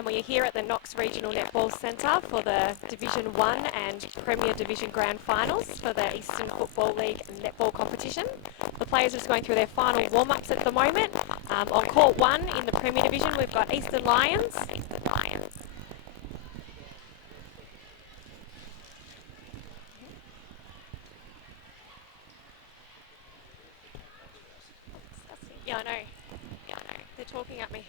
And we are here at the Knox Regional Netball Centre for the Division 1 and Premier Division Grand Finals for the Eastern Football League netball competition. The players are just going through their final warm-ups at the moment. On court 1 in the Premier Division, we've got Eastern Lions. Yeah, I know. They're talking at me.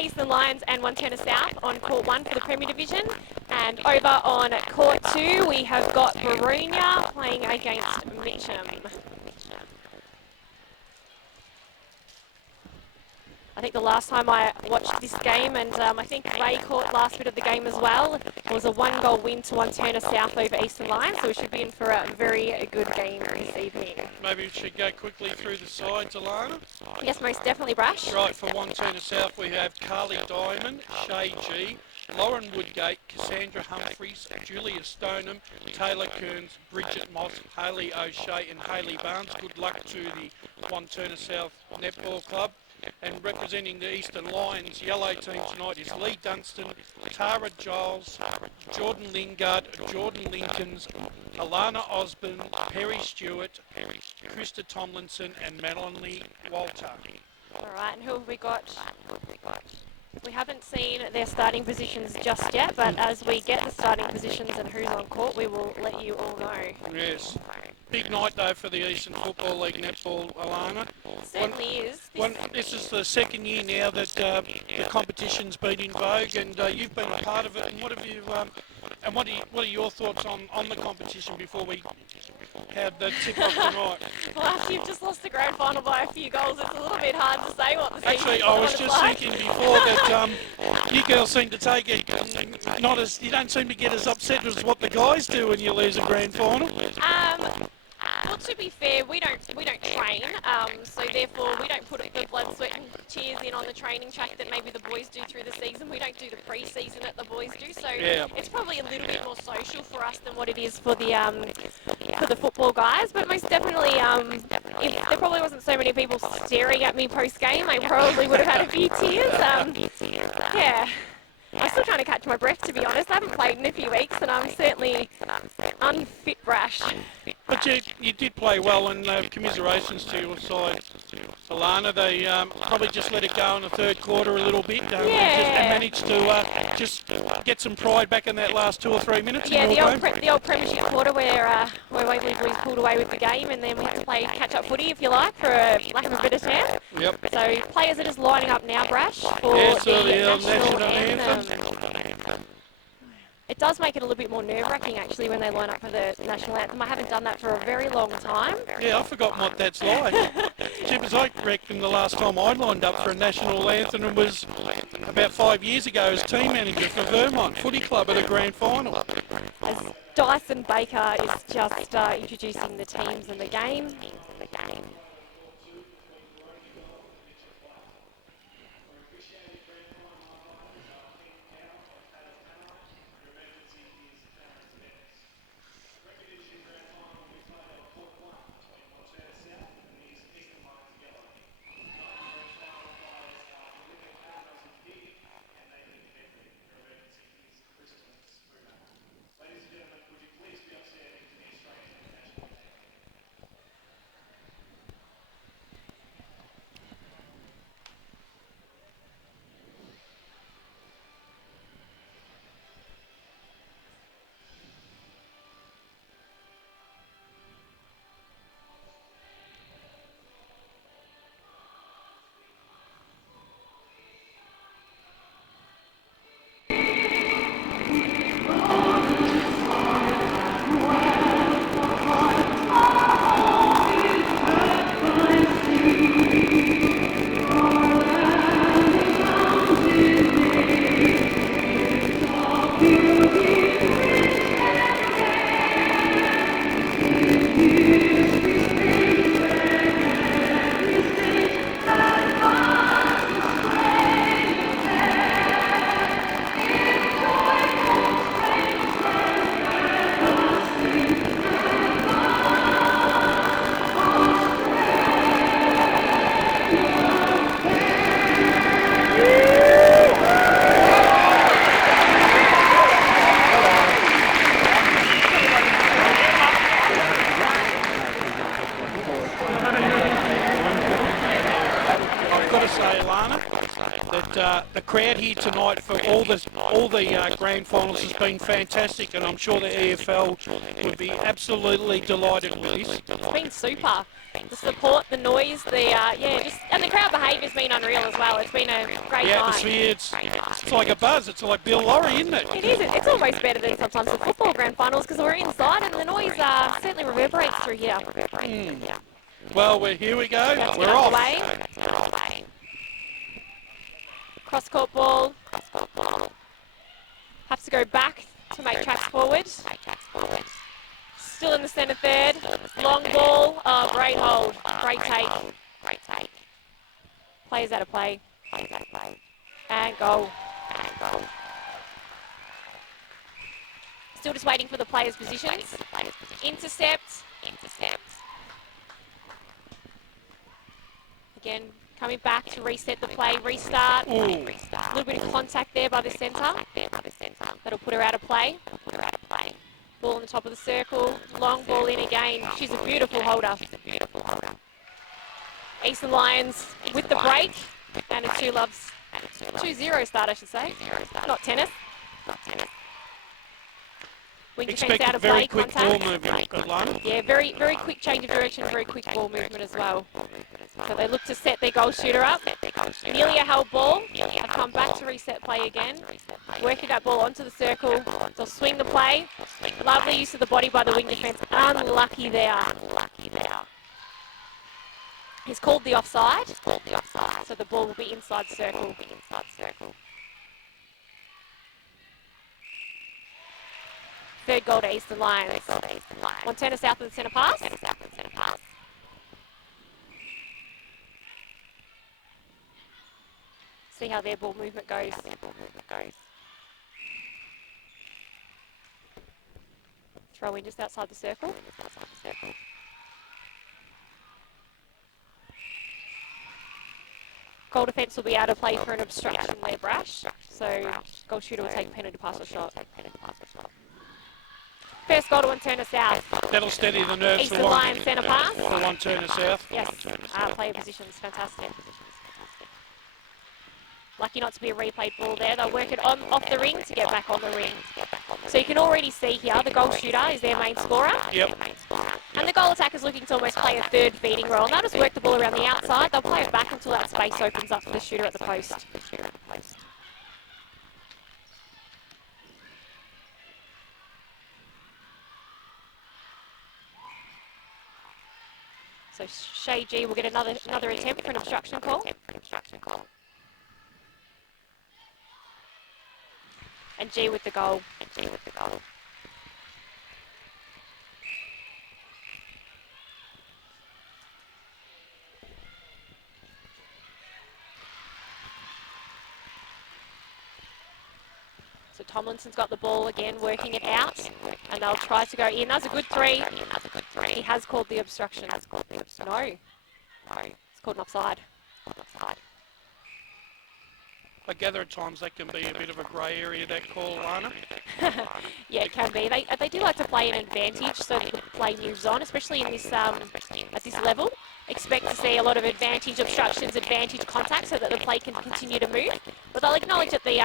Eastern Lions and Wantirna South on court 1 for the Premier Division. And over on court 2, we have got Barunya playing against Mitcham. I think the last time I watched this game, and I think Bay caught last bit of the game as well, it was a 1-goal win to Wantirna South over Eastern Lions, so we should be in for a very good game this evening. Maybe we should go quickly through the sides, Alana. Yes, most definitely, Brash. Right, for Wantirna South we have Carly Diamond, Shay G, Lauren Woodgate, Cassandra Humphreys, Julia Stoneham, Taylor Kearns, Bridget Moss, Hayley O'Shea and Hayley Barnes. Good luck to the Wantirna South Netball Club. And representing the Eastern Lions, yellow team tonight is Lee Dunstan, Tara Giles, Jordan Lingard, Jordan Lincolns, Alana Osborne, Perry Stewart, Krista Tomlinson and Melanie Walter. All right, and who have we got? We haven't seen their starting positions just yet, but as we get the starting positions and who's on court, we will let you all know. Yes. Big night though for the Eastern Football League netball, Alana. Certainly is. This is the second year now that the competition's been in vogue, and you've been a part of it. And what have you? And what are your thoughts on the competition before we have the tip off tonight? Well, after you've just lost the grand final by a few goals, it's a little bit hard to say what the season's Actually, I was just like. thinking before that you girls seem to take it you don't seem to get as upset as what the guys do when you lose a grand final. Well, to be fair, we don't train, so therefore we don't put the blood, sweat and tears in on the training track that maybe the boys do through the season. We don't do the pre-season that the boys do, so it's probably a little bit more social for us than what it is for the football guys. But most definitely, if there probably wasn't so many people staring at me post-game, I probably would have had a few tears. Yeah. I'm still trying to catch my breath, to be honest. I haven't played in a few weeks, and I'm certainly unfit, Brash. But you did play well, and commiserations to your side, Alana. They probably just let it go in the third quarter a little bit, and managed to just get some pride back in that last 2 or 3 minutes. Yeah, the old premiership quarter where Waverley Blues pulled away with the game, and then we had to play catch-up footy, if you like, for lack of a better term. Yep. So players are just lining up now, Brash, for the national anthem. It does make it a little bit more nerve-wracking, actually, when they line up for the national anthem. I haven't done that for a very long time. Yeah, I've forgotten what that's like. Because I reckon the last time I lined up for a national anthem was about 5 years ago as team manager for Vermont Footy Club at a grand final. As Dyson Baker is just introducing the teams in the game. the crowd here tonight for all the grand finals has been fantastic, and I'm sure the EFL would be absolutely delighted with this. It's been super. The support, the noise, and the crowd behaviour's been unreal as well. It's been a great The night. atmosphere, it's like a buzz. It's like Bill Laurie, isn't it? It is. It's almost better than sometimes the football grand finals because we're inside and the noise certainly reverberates through here. Well, here we go. That's We're get off. underway. Cross-court ball. Have to go back to make tracks forward. Still in the centre third. Long ball. Oh, great hold. Great take. Players out of play. And goal. Still just waiting for the players' positions. Intercept. Again, coming back to reset the play, restart. A little bit of contact there by the centre. That'll put her out of play. Ball on the top of the circle. Long ball in again. She's a beautiful holder. Eastern Lions with the break. And a 2-0 start, I should say. Not tennis. Wing defence out of play, Expect very quick ball movement, Alana. Yeah, very quick change of direction, very quick ball movement as well. So they look to set their goal shooter up. Nearly a held ball. Have come back to reset play again. Working that ball onto the circle. They'll swing the play. Lovely use of the body by the wing defence. Unlucky there. He's called the offside. So the ball will be inside circle. Third goal to Eastern Lions. Wantirna South with the centre pass. See how their ball movement goes. Throw in just outside the circle. Goal defence will be out of play for an obstruction late brash. So goal shooter will take penalty pass or shot. First goal to Wantirna South. That'll steady the nerves Eastern Lions centre pass. for Wantirna South. Yes, player positions, fantastic. Lucky not to be a replayed ball there. They'll work it off the ring to get back on the ring. So you can already see here the goal shooter is their main scorer. Yep. And the goal attacker's looking to almost play a third feeding role. And they'll just work the ball around the outside. They'll play it back until that space opens up for the shooter at the post. So Shay G will get another attempt for an obstruction call. And G with the goal. So Tomlinson's got the ball again, working it out, and they'll try to go in. That's a good three. He has called the obstruction. No. It's called an offside. I gather at times that can be a bit of a grey area, that call, Alana. Yeah, it can be. They do like to play an advantage so that the play moves on, especially in this at this level. Expect to see a lot of advantage obstructions, advantage contact, so that the play can continue to move. But they'll acknowledge that the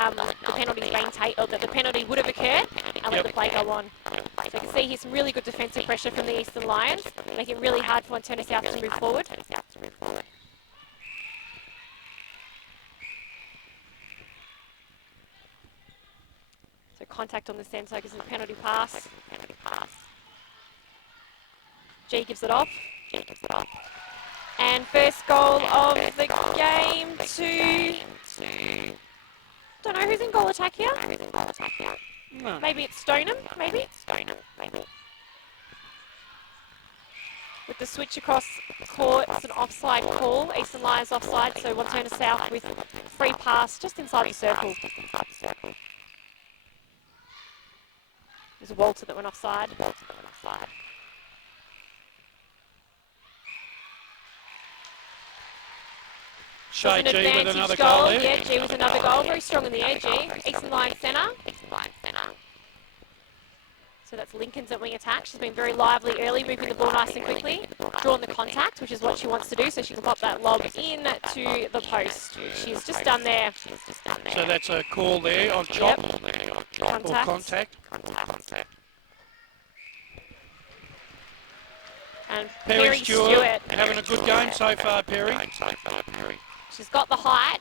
penalty or that the penalty would have occurred and let the play go on. So you can see here some really good defensive pressure from the Eastern Lions, making it really hard for Wantirna South to move forward. So contact on the centre gives a penalty pass. G gives it off. And first goal of the game to... Don't know who's in goal attack here. No. Maybe it's Stoneham, maybe? With the switch across court, it's an offside call. Eastern Lions offside, so Wantirna South with free pass just inside the circle. There's a Walter that went offside. Shay An G with advantage another goal there. Yeah, G with another goal. Very strong in the air, G. Eastern Lions centre. So that's Lincoln's at wing attack. She's been very lively early, moving the ball nice and quickly. Drawn the contact, which is what she wants to do, so she can pop that lob in to the post, which she's just done there. So that's a call there on chop or contact. And Perry Stewart having a good game so far, Perry. She's got the height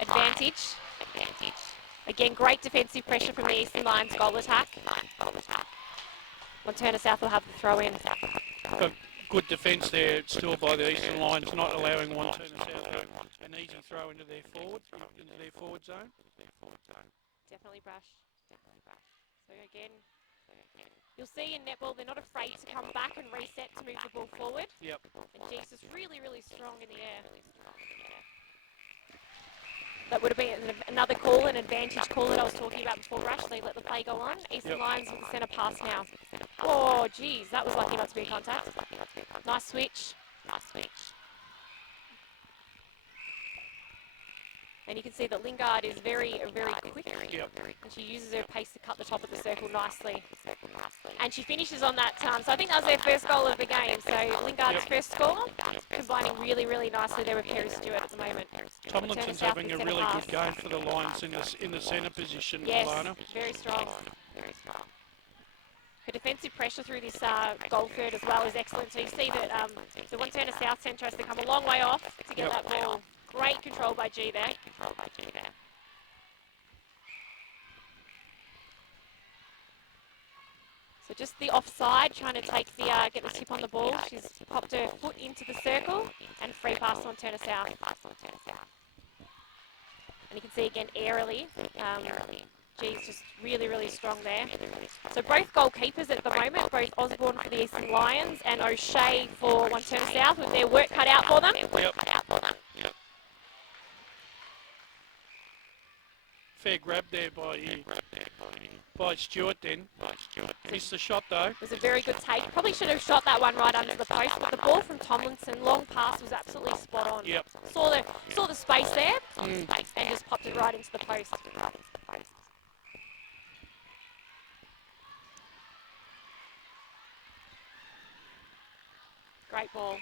advantage. Again, great defensive pressure from the Eastern Lions goal attack. Wantirna South will have the throw in. But good defence there still by the Eastern Lions, not allowing Wantirna South an easy throw into their forward zone. Definitely Brash. So again, you'll see in netball they're not afraid to come back and reset to move the ball forward. Yep. And Jeeves is really, really strong in the air. That would have been another call, an advantage call that I was talking about before, Rush. They let the play go on. Eastern Lions with the centre pass now. Oh, geez, that was lucky not to be a contact. Nice switch. And you can see that Lingard is very, very quick. Yep. And she uses her pace to cut the top of the circle nicely. And she finishes on that. So I think that was their first goal of the game. So Lingard's first score, combining really, really nicely there with Perry Stewart at the moment. Tomlinson's having a really good game for the Lions in the centre position, yes, Alana. Very strong. Her defensive pressure through this goal third as well is excellent. So you see that the Wantirna South centre has to come a long way off to get that ball. Great control by G there. So just the offside, trying to take the get the tip on the ball. She's popped her foot into the circle and free pass on Wantirna South. And you can see again airily. G's just really, really strong there. So both goalkeepers at the moment, both Osborne for the Eastern Lions and O'Shea for Wantirna South, with their work cut out for them. Yep. Fair grab there by Stewart then. Missed the shot though. It was a very good take. Probably should have shot that one right under the post, but the ball from Tomlinson, long pass, was absolutely spot on. Yep. Saw the space there and just popped it right into the post. Great ball.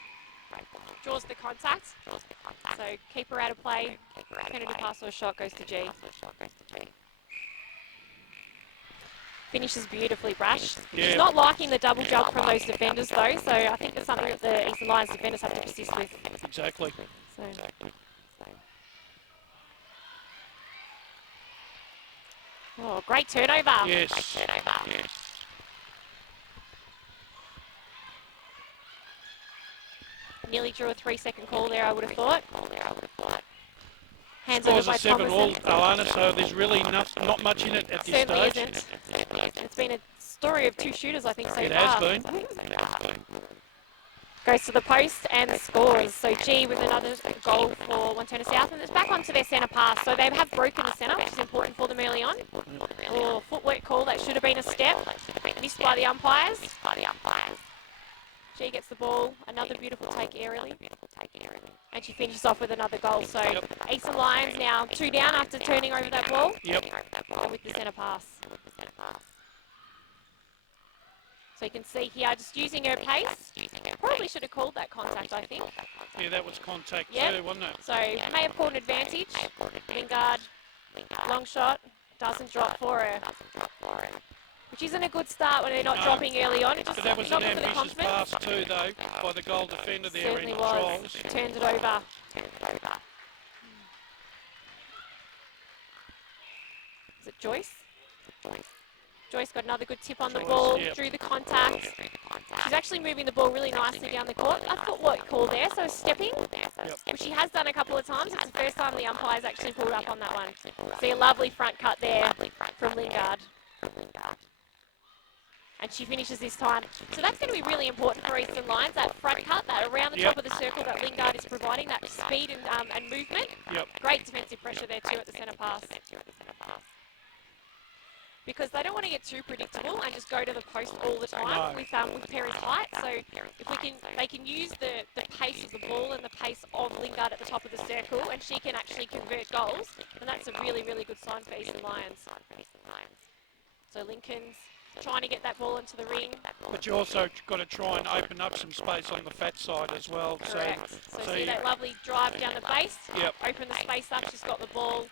Draws the contact. So keeper out of play. Penalty pass or shot goes to G. Finishes beautifully, Brash. She's not liking the double jump from those defenders though, so I think that's something that the Eastern Lions defenders have to persist with. Exactly. So. Oh, great turnover. Yes. Nearly drew a 3-second call there, I would have thought. Hands Scores over by a 7-all, Tomlinson. Alana, so there's really not much in it at this Certainly stage. isn't. It's been a story of two shooters, I think, so It far. has been. Goes to the post and scores. So G with another goal for Wantirna South, and it's back onto their centre pass. So they have broken the centre, which is important for them early on. Oh, footwork call, that should have been a step. Missed by the umpires. G gets the ball, another beautiful take aerially. And she finishes off with another goal. So Eastern Lions now 2 down after turning over that ball. Yep. With the centre pass. So you can see here, just using her pace. Probably should have called that contact, I think. Yeah, that was contact too, wasn't it? So may have called an advantage. Lingard, long shot, doesn't drop for her. Which isn't a good start when they're not dropping early on. But that was an ambitious pass too, though, by the goal defender there. Certainly was. Turned it over. Is it Joyce? Joyce got another good tip on the ball, drew the contact. She's actually moving the ball really nicely down the court. I thought what call there, so stepping, which she has done a couple of times. It's the first time the umpires actually pulled up on that one. See a lovely front cut there from Lingard. And she finishes this time. So that's going to be really important for Eastern Lions, that front cut, that around the top of the circle that Lingard is providing, that speed and movement. Great defensive pressure there too at the centre pass. Because they don't want to get too predictable and just go to the post all the time with Perry's height. So if they can use the pace of the ball and the pace of Lingard at the top of the circle, and she can actually convert goals, then that's a really, really good sign for Eastern Lions. So Lincoln's trying to get that ball into the ring. But you also got to try and open up some space on the fat side as well. Correct. So see you- that lovely drive down the base? Yep. Open the space up, she's got the ball.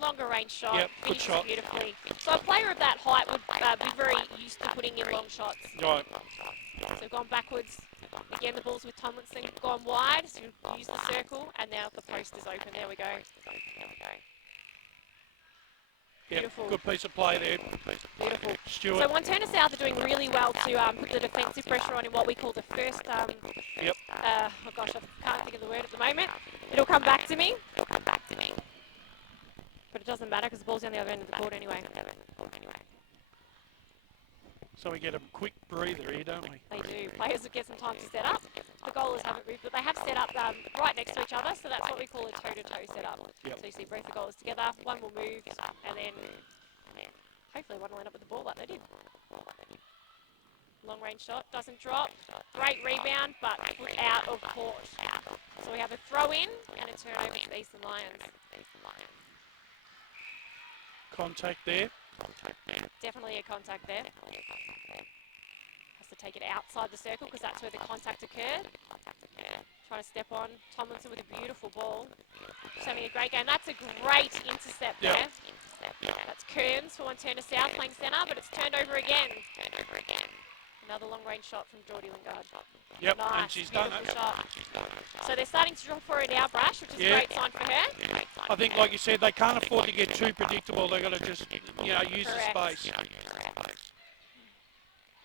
Longer range shot, Yep, good finishes shot. beautifully. So a player of that height would be very used to putting in long shots. Right. So gone backwards. Again, the ball's with Tomlinson. Gone wide, so use the circle, and now the post is open. There we go. Yep, Beautiful. good piece of play there. Beautiful. Stuart. So Wantirna South are doing really well to put the defensive pressure on in what we call the first, Yep. oh gosh, I can't think of the word at the moment. It'll come back to me. But it doesn't matter because the ball's on the other end of the court anyway. So we get a quick breather here, don't we? They do. Players get some time to set up. The goalers haven't moved, but they have set up right next to each other, so that's what we call a toe-to-toe setup. Yep. So you see both the goalers together, one will move, and then hopefully one will end up with the ball like they did. Long range shot, doesn't drop. Great rebound, but put out of court. So we have a throw in and a turnover to Eastern Lions. Contact there. Definitely a contact there. Has to take it outside the circle because that's where the contact occurred. Trying to step on. Tomlinson with a beautiful ball. Just having a great game. That's a great intercept there. That's Kearns for Wantirna South playing centre, but it's turned over again. Another long range shot from Geordie Lingard. Yep, Nice, and she's done it. shot. So they're starting to draw for it now, Brash, which is a great sign for her. I think, like you said, they can't afford to get too predictable. They've got to just, use Correct. the space.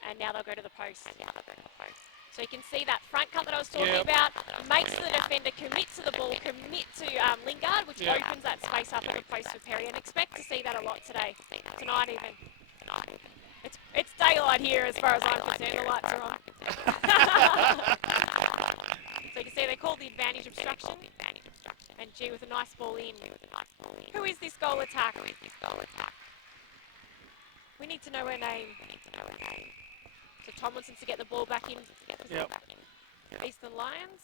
And now they'll go to the post. So you can see that front cut that I was talking about makes the defender commit to the ball, commit to Lingard, which opens that space up at the post for Perry. And expect to see that a lot today, tonight even. It's daylight here as far as I'm concerned. The lights are on. So you can see they called the advantage obstruction. And G with a nice ball in. Who is this goal attack? We need to know her name. So Tomlinson to get the ball back in. Yep. Eastern Lions.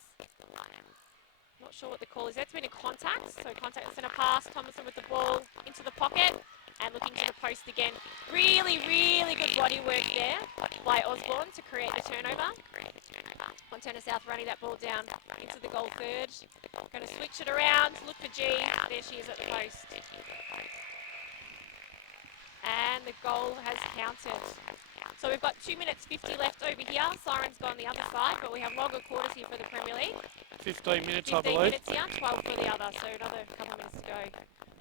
Not sure what the call is. That's been a contact. So contact and centre pass. Tomlinson with the ball into the pocket. And looking to the post again. Really, really good body work there by Osborne to create the turnover. Wantirna South running that ball down into the goal third. Going to switch it around, look for G. There she is at the post. And the goal has counted. So we've got 2 minutes 50 left over here. Siren's gone the other side, but we have longer quarters here for the Premier League. 15 minutes, 15 I believe. minutes here, 12 for the other, so another couple of minutes to go.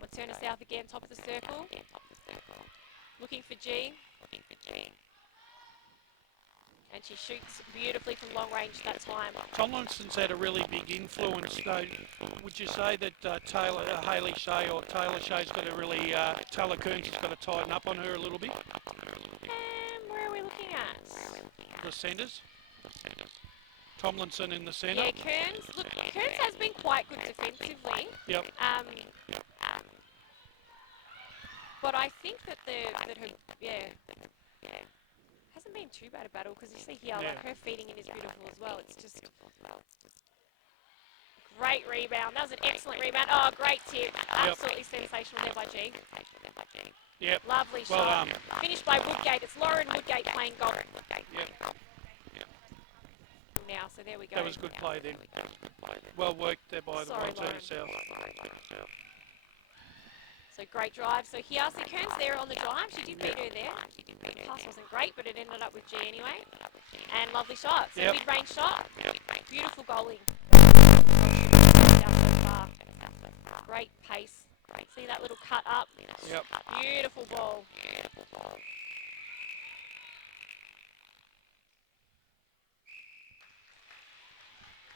Wantirna South again, top of the circle. Looking for G. And she shoots beautifully from long range that time. Tomlinson's had a really big influence, though. Would you say that Hayley Shea or Taylor Shea's got to really, Taylor Kearns has got to tighten up on her a little bit? Where are we looking at? The centres? Tomlinson in the centre? Yeah, Kearns. Look, Kearns has been quite good defensively. Yep. But I think that her hasn't been too bad a battle because you see here, like her feeding in is beautiful as well. It's just great rebound. That was an excellent rebound. Oh, great tip. Absolutely sensational there by G. Yep. Lovely Well shot. Finished by Woodgate. It's Lauren Woodgate playing golf. Yep. Now, so there we go. That was good play then. Well worked there by the Wantirna South. So great drive. So here, see Kearns there on the drive. She did beat her there. The pass wasn't great, but it ended up with G anyway. And lovely shot. So mid-range shot. Beautiful goaling. Great pace. See that little cut up? Yep. Beautiful ball.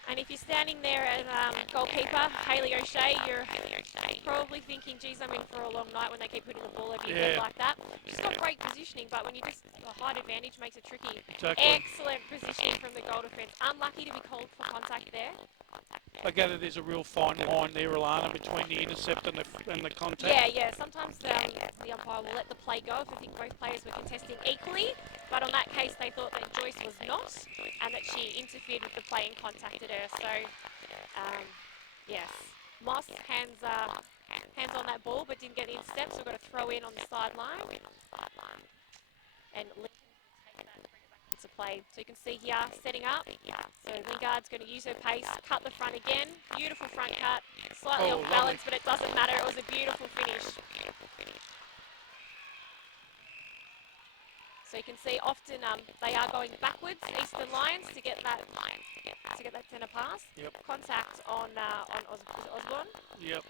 And if you're standing there at goalkeeper, Hayley O'Shea, you're probably thinking, geez, I'm in for a long night when they keep putting the ball over your head like that. She's got great positioning, but when you just, the height advantage makes it tricky. Exactly. Excellent positioning from the goal defence. Unlucky to be called for contact there. I gather there's a real fine line there, Alana, between the intercept and the contact. Yeah. Sometimes the umpire will let the play go if I think both players were contesting equally. But on that case, they thought that Joyce was not, and that she interfered with the play and contacted her. So, yes, Moss hands on that ball, but didn't get the intercept, so we've got to throw in on the sideline. and Lincoln can take that and bring it back into play. So you can see here, setting up. So Lingard's going to use her pace, cut the front again. Beautiful front cut, slightly off balance, but it doesn't matter. It was a beautiful finish. So you can see often they are going backwards, Eastern Lions, to get that centre pass. Yep. Contact on Osborne. Yep.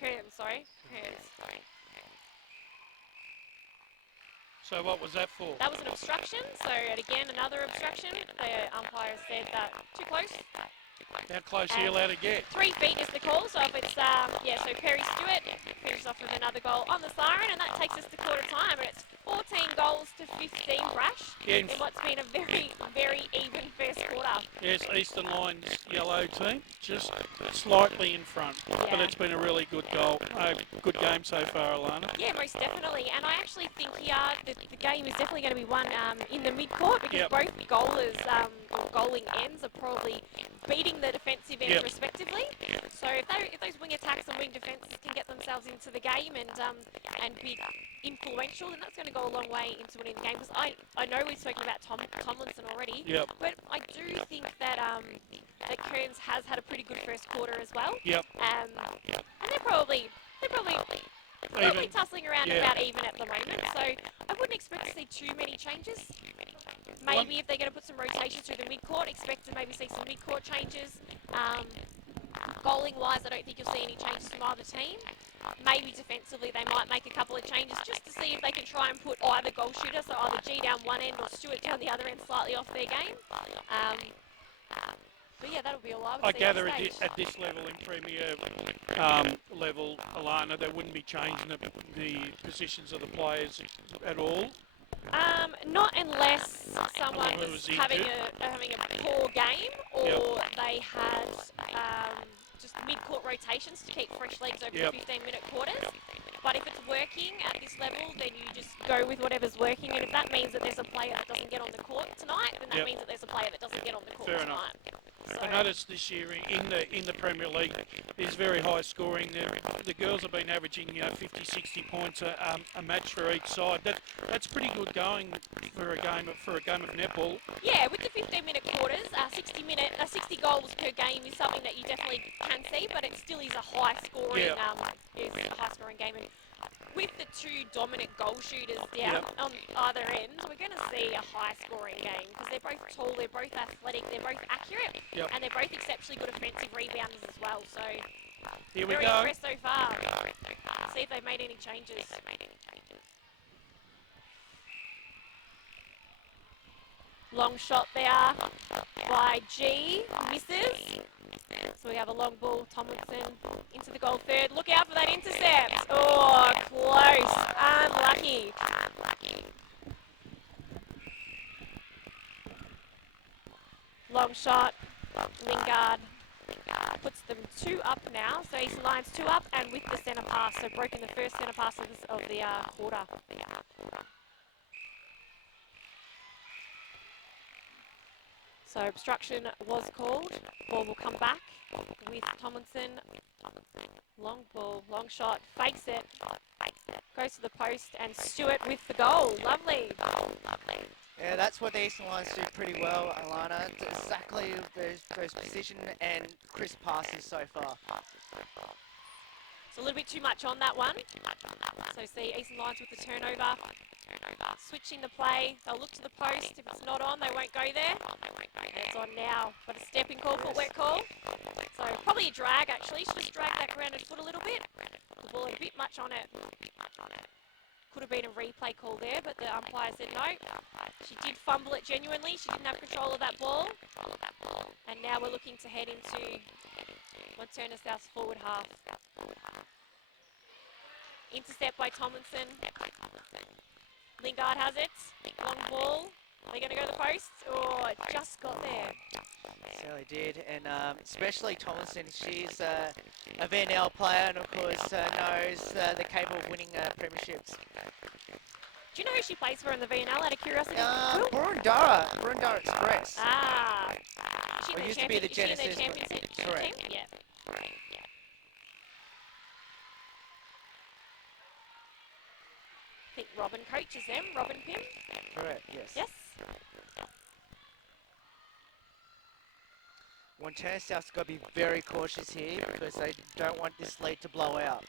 Kearns, sorry. Kearns. So what was that for? That was an obstruction. So again, another obstruction. The umpire said that too close. How close are you allowed to get? 3 feet is the call. So if it's so Perry Stewart finishes off with another goal on the siren, and that takes us to quarter time, and it's 14 goals to 15, Brash, in what's been a very, very even first quarter. Yes, Eastern Lions yellow team, just slightly in front, but it's been a really good goal, good game so far, Alana. Yeah, most definitely, and I actually think here the game is definitely going to be won in the mid-court, because both goalers, goaling ends, are probably beating the defensive ends respectively. So if those wing attacks and wing defences can get themselves into the game and be influential, then that's going to go a long way into winning the game. Because I know we've spoken about Tomlinson already, but I do think that that Kearns has had a pretty good first quarter as well. And they're probably tussling around about even at the moment. So I wouldn't expect to see too many changes. Maybe if they're going to put some rotations through the mid-court, expect to maybe see some mid-court changes. Goaling-wise, I don't think you'll see any changes from either team. Maybe defensively, they might make a couple of changes just to see if they can try and put either goal shooter, so either G down one end or Stewart down the other end, slightly off their game. But yeah, that'll be all I gather at this level in Premier level, Alana, they wouldn't be changing the positions of the players at all. Not unless someone was having a poor game, or they had just mid-court rotations to keep fresh legs over the 15-minute quarters. But if it's working at this level, then you just go with whatever's working. And if that means that there's a player that doesn't get on the court tonight, then that means that there's a player that doesn't get on the court tonight. So I noticed this year in the Premier League is very high scoring. The girls have been averaging 50, 60 points a match for each side. That's pretty good going for a game of netball. Yeah, with the 15-minute quarters, 60 goals per game is something that you definitely can see, but it still is a high scoring game. And with the two dominant goal shooters down on either end, we're going to see a high-scoring game because they're both tall, they're both athletic, they're both accurate, and they're both exceptionally good offensive rebounders as well. So here we very go. impressed so far. See if they've made any changes. Long shot there by G, misses. So we have a long ball, Tomlinson into the goal third. Look out for that intercept. Oh, close. Unlucky. Long shot. Lingard puts them 2 up now. So Eastern Lions 2 up and with the centre pass. So broken the first centre pass of the quarter. So obstruction was called. Ball will come back with Tomlinson. Long ball, long shot, fakes it, goes to the post, and Stewart with the goal. Lovely. Yeah, that's what the Eastern Lions do pretty well, Alana. It's exactly those position and crisp passes so far. It's a little bit too much on that one. So see Eastern Lions with the turnover. Switching the play, they'll look to the post. If it's not on, they won't go there. And it's on now. But a stepping call, footwork call. So probably a drag actually. Should just drag that grounded foot a little bit. The ball had a bit much on it. Could have been a replay call there, but the umpire said no. She did fumble it genuinely. She didn't have control of that ball. And now we're looking to head into Wantirna South's forward half. Intercept by Tomlinson. Lingard has it. Long ball. Are they going to go to the post? Oh, it just got there. Certainly did, and especially Tomlinson. She's a VNL player, and of course knows they're capable of winning premierships. Do you know who she plays for in the VNL, out of curiosity? Burundara Express. Ah. It used to be the Genesis. Is she in their championship Correct. team? Yeah. think Robin coaches them. Robin Pym? Correct, yes. Yes. Wantirna South's got to be very cautious here because they don't want this lead to blow out.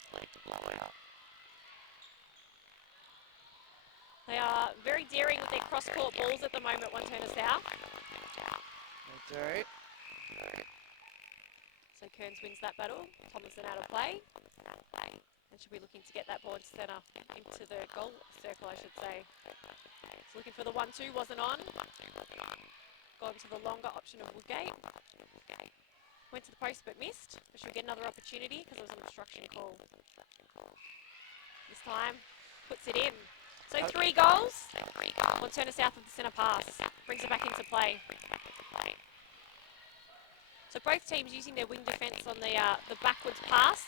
They are very daring with their cross-court balls at the moment, Wantirna South. They do. So Kearns wins that battle. Tomlinson out of play. And should be looking to get that ball into centre, into the goal circle, I should say. So looking for the 1-2, wasn't on. Gone to the longer option of Woodgate. Went to the post but missed. But she'll get another opportunity because it was an obstruction call. This time, puts it in. So 3 goals. Wantirna South of the centre pass. Brings it back into play. So both teams using their wing defence on the backwards pass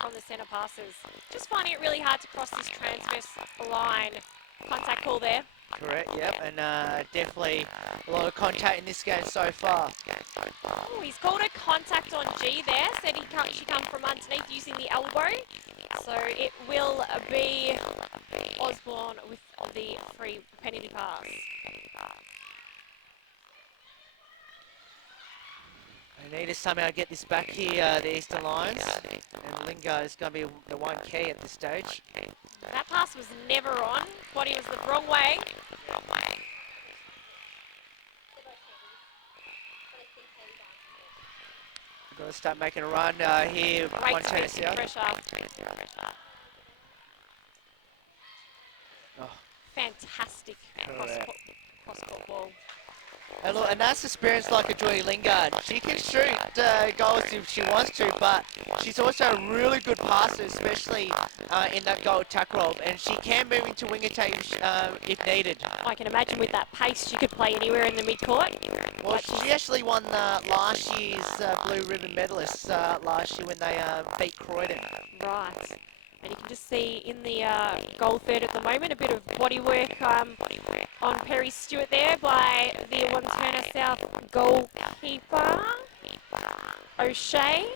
from the centre passes. Just finding it really hard to cross this transverse line. Contact call there. Correct, yep, and definitely a lot of contact in this game so far. Oh, he's called a contact on G there. Said she come from underneath using the elbow. So it will be Osborne with the free penalty pass. They need to somehow get this back here, the Eastern Lions, and Lingard is going to be the one key at this stage. That pass was never on. Body was the wrong way. We've got to start making a run here. Great Wantirna defensive South. pressure. Oh, Fantastic cross-court ball. and look, and that's experience like a Joy Lingard. She can shoot goals if she wants to, but she's also a really good passer, especially in that goal attack role. And she can move into wing attack if needed. I can imagine with that pace she could play anywhere in the mid-court. Well, she actually won last year's Blue Ribbon medalists last year when they beat Croydon. Right. And you can just see in the goal third at the moment a bit of body work on Perry Stewart there by the Wantirna South goalkeeper, O'Shea.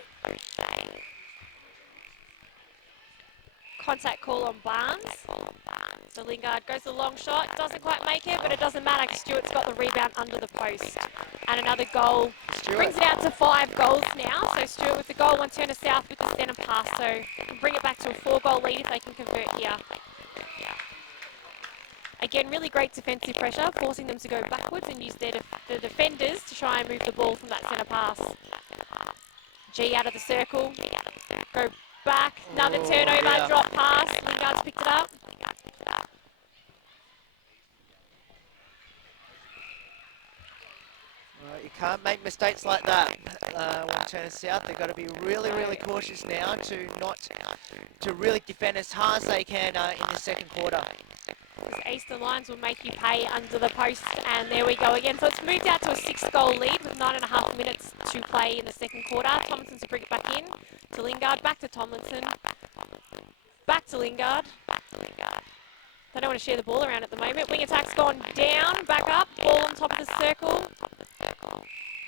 Contact call on Barnes. So Lingard goes the long shot, doesn't quite make it, but it doesn't matter because Stewart's got the rebound under the post. And another goal brings it out to 5 goals now. So Stewart with the goal, Wantirna South with the centre pass. So can bring it back to a 4-goal lead if they can convert here. Again, really great defensive pressure, forcing them to go backwards and use the defenders to try and move the ball from that centre pass. G out of the circle, go back, another turnover, drop pass, Lingard's picked it up. Right, you can't make mistakes like that. Wantirna South, they've got to be really, really cautious now to really defend as hard as they can in the second quarter. Because Eastern Lions will make you pay under the post, and there we go again. So it's moved out to a 6-goal lead with 9.5 minutes to play in the second quarter. Tomlinson to bring it back in to Lingard, back to Tomlinson, back to Lingard. They don't want to share the ball around at the moment. Wing attack's gone down, back up, ball on top of the circle.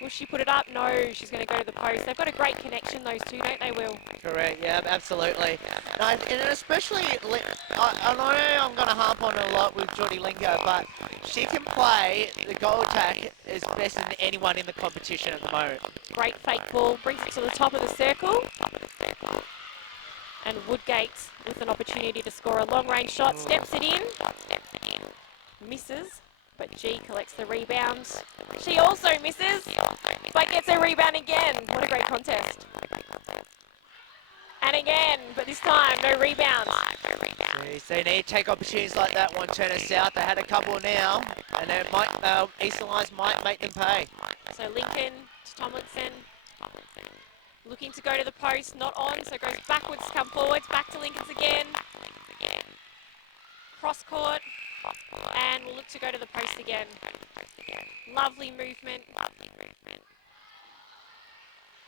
Will she put it up? No, she's going to go to the post. They've got a great connection, those two, don't they, Will? Correct, yeah, absolutely. And especially, I know I'm going to harp on a lot with Geordie Lingard, but she can play the goal attack as best than anyone in the competition at the moment. Great fake ball, brings it to the top of the circle. And Woodgate with an opportunity to score a long-range shot, steps it in, misses, but G collects the rebound. She also misses, but gets a rebound again. What a great contest. And again, but this time, no rebounds. Jeez, they need to take opportunities like that, Wantirna South. They had a couple now, and it might, Eastern Lions might make them pay. So Lincoln to Tomlinson. Looking to go to the post, not on, so goes backwards, come forwards, back to Lincoln's again. Cross court, and we'll look to go to the post again. Lovely movement.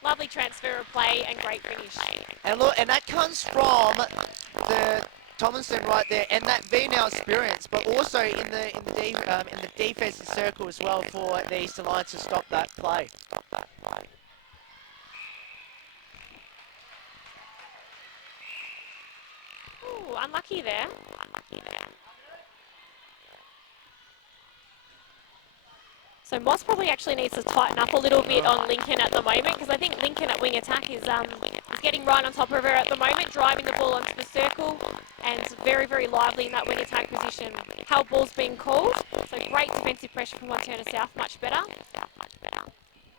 Lovely transfer of play and great finish. And look, and that comes from the Tomlinson right there, and that V-now experience, but also in the defensive circle as well for the Eastern Lions to stop that play. Ooh, unlucky there. So Moss probably actually needs to tighten up a little bit on Lincoln at the moment, because I think Lincoln at wing attack is getting right on top of her at the moment, driving the ball onto the circle, and very, very lively in that wing attack position. Held ball's being called, so great defensive pressure from Wantirna South, much better.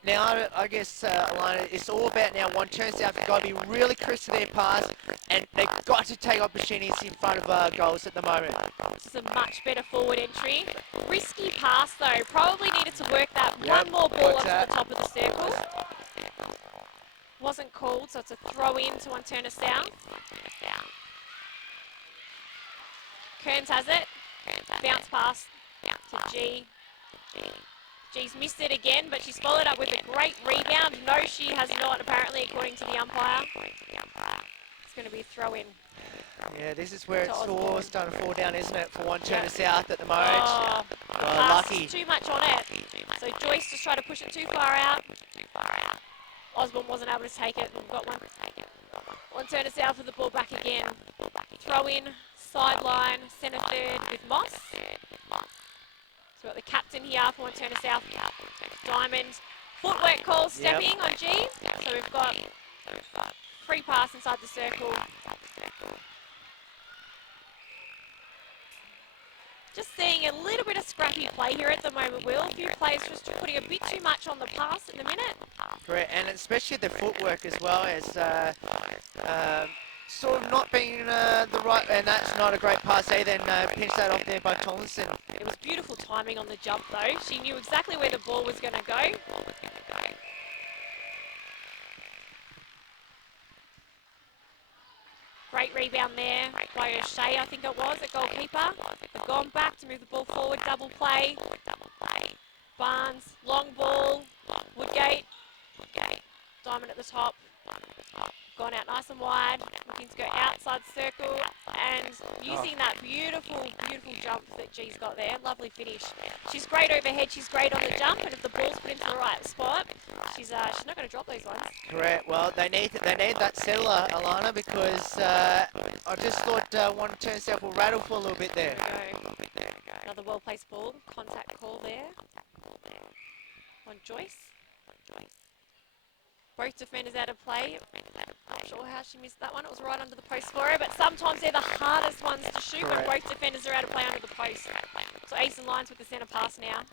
Now, I guess, Alana, it's all about now Wantirna South have got to be really crisp to their pass, and they've got to take opportunities in front of goals at the moment. This is a much better forward entry. Risky pass though, probably needed to work that one more ball onto the top of the circle. Wasn't called, so it's a throw in to Wantirna South. Kearns has it. Bounce pass to G. G's missed it again, but she's followed up with a great rebound. No, she has not, apparently, according to the umpire. It's going to be a throw in. Yeah, this is where it's all starting to fall down, isn't it, for Wantirna South at the moment? Oh, well, lucky. Too much on it. So Joyce just tried to push it too far out. Osborne wasn't able to take it. We've got Wantirna South with the ball back again. Throw in, sideline, centre third with Moss. So we've got the captain here for Wantirna South. Diamond. Footwork call stepping on G. So we've got free pass inside the circle. Just seeing a little bit of scrappy play here at the moment, Will. A few players just putting a bit too much on the pass at the minute. Correct, and especially the footwork as well as sort of not being the right, and that's not a great pass either, and pinched that off there by Tomlinson. It was beautiful timing on the jump though. She knew exactly where the ball was going to go. Great rebound there by O'Shea, I think it was, a goalkeeper. They've gone back to move the ball forward, double play. Barnes, long ball, Woodgate. Diamond at the top. Gone out nice and wide, looking to go outside circle, and using that beautiful, beautiful jump that G's got there. Lovely finish. She's great overhead, she's great on the jump, and if the ball's put into the right spot, she's not going to drop those ones. Correct. Well, they need that settler, Alana, because I just thought Wantirna South will rattle for a little bit there. There we go. Another well-placed ball. Contact call there on Joyce. Both defenders out of play. Not sure how she missed that one. It was right under the post for her, but sometimes they're the hardest ones to shoot when both defenders are out of play under the post. So Eastern Lions with the centre pass now.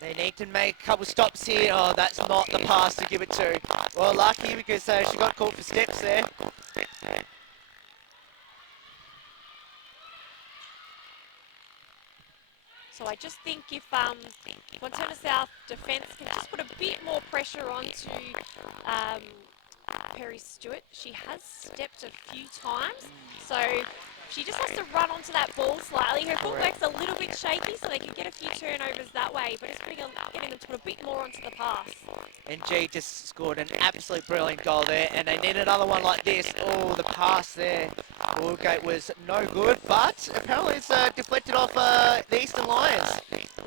They need to make a couple stops here. Oh, that's not the pass to give it to. Well, lucky because she got called for steps there. So I just think if Wantirna South defence can just put a bit more pressure onto Perry Stewart. She has stepped a few times, so she just has to run onto that ball slightly. Her footwork's a little bit shaky, so they can get a few turnovers that way, but it's getting them to put a bit more onto the pass. And G just scored an absolute brilliant goal there, and they need another one like this. Oh, the pass there. Woodgate was no good, but apparently it's deflected off the Eastern Lions.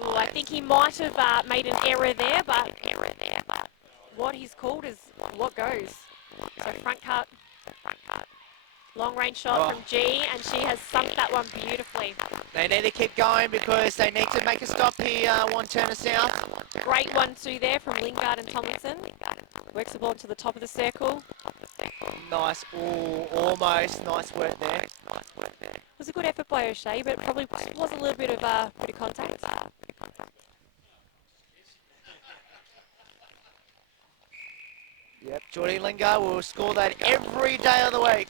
Ooh, I think he might have made an error there, but what he's called is what goes. So front cut, long range shot from G, and she has sunk that one beautifully. They need to keep going because they need to make a stop here, Wantirna South. Great 1-2 there from Lingard and Tomlinson. Works the ball to the top of the circle. Nice, almost nice work there. It was a good effort by O'Shea, but it probably was a little bit of contact. Yep, Geordie Lingard will score that every day of the week.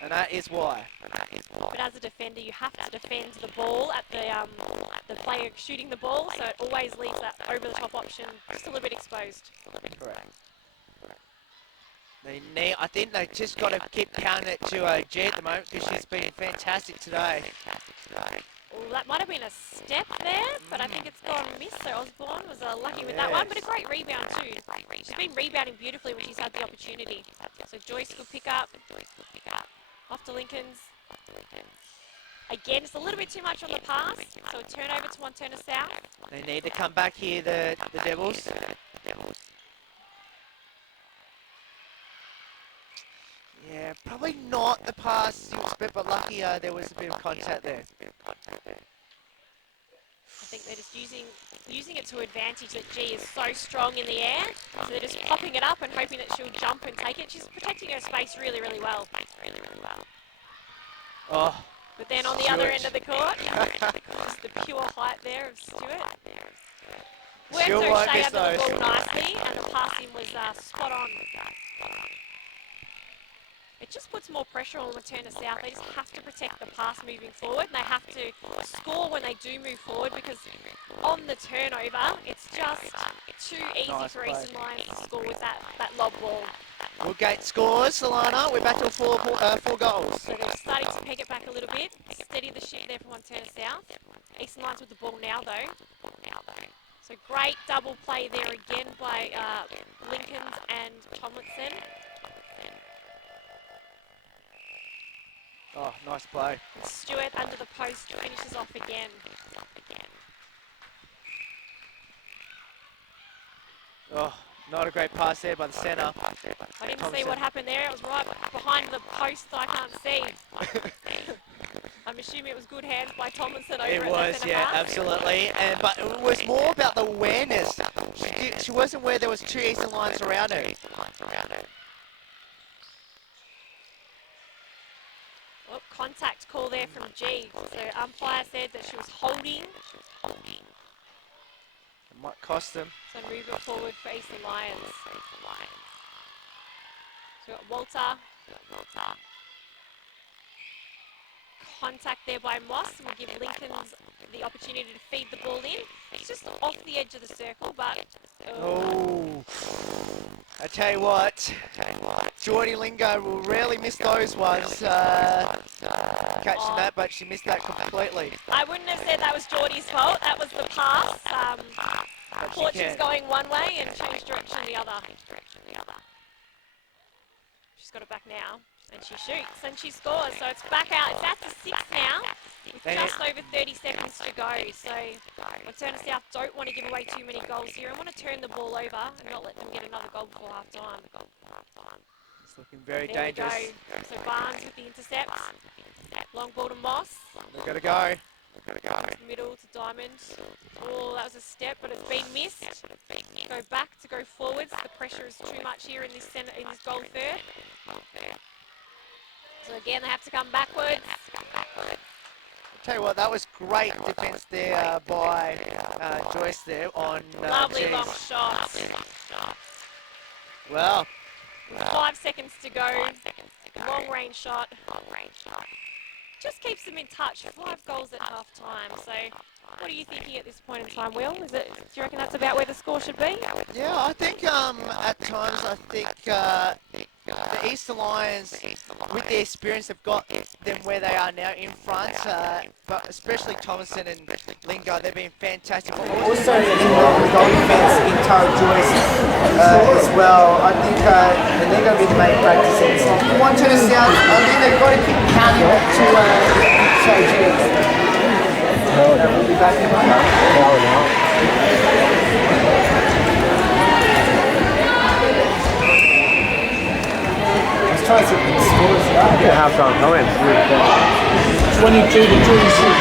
And that is why. But as a defender, you have to defend the ball at the player shooting the ball, so it always leaves that over-the-top option just a little bit exposed. Correct. I think they just got to keep counting it to G at the moment because she's been fantastic today. Well, that might have been a step there, but I think it's gone miss. So Osborne was lucky with that one, but a great rebound too. She's been rebounding beautifully when she's had the opportunity. So Joyce will pick up. Off to Lincoln's. Again, it's a little bit too much on the pass, so a turnover to Wantirna South. They need to come back here, the Devils. Yeah, probably not the pass you expect, but lucky there was a bit of contact there. I think they're just using it to advantage that G is so strong in the air. So they're just popping it up and hoping that she'll jump and take it. She's protecting her space really, really well. Oh, But then on the other end of the court, just the pure height there of Stewart. Worked She'll won't O'Shea miss under the those. ball nicely, and the passing was spot on. It just puts more pressure on Wantirna South. They just have to protect the pass moving forward, and they have to score when they do move forward, because on the turnover, it's just too easy Nice for play. Eastern Lions to score with that lob ball. Woodgate scores, Alana. We're back to four goals. So they're starting to peg it back a little bit. Steady the ship there from Wantirna South. Eastern Lions with the ball now, though. So great double play there again by Lincolns and Tomlinson. Oh, nice play. And Stewart under the post finishes off again. Oh, not a great pass there by the centre. I didn't see what happened there. It was right behind the post that I can't see. I'm assuming it was good hands by Tomlinson over It at was, the centre yeah, half. absolutely. But it was more about the awareness. She wasn't where there was two Eastern Lions around her. Well, contact call there from G. So umpire said that she was holding. It might cost them. So move it forward for Eastern Lions. So we've got Walter. Contact there by Moss, and we'll give Lincolns the opportunity to feed the ball in. It's just off the edge of the circle, but... Oh, I tell you what, Geordie Lingo will rarely miss those ones. Catching that, but she missed that completely. I wouldn't have said that was Geordie's fault. That was the pass. Thought she was going one way and changed direction the other. She's got it back now, and she shoots, and she scores. So it's back out. It's out to 6 now, with just over 30 seconds to go. So Wantirna South don't want to give away too many goals here and want to turn the ball over and not let them get another goal before half time. It's looking very There dangerous. we go. So Barnes with the intercept. Long ball to Moss. They've got to go. Middle to Diamond. Oh, that was a step, but it's been missed. Go back to go forwards. The pressure is too much here in this centre, in this goal third. So again, they have to come backwards. Tell you what, that was great defence there by Joyce there on Lovely G's. long shots. Well, 5 seconds to go. Long range shot. Just keeps them in touch. 5 goals at half time. So what are you thinking at this point in time, Will? Do you reckon that's about where the score should be? yeah, I think at times the Eastern Lions, with the experience, have got them where they are now in front. But especially Thomason and Lingo, they've been fantastic. But also in the goal defence in Tara Joyce as well. I think and they're going to be the main practices. If you want to South, I think they've got to keep counting to we'll be back in Let's try to see the scores. Yeah, half-time comments. 22 to 26.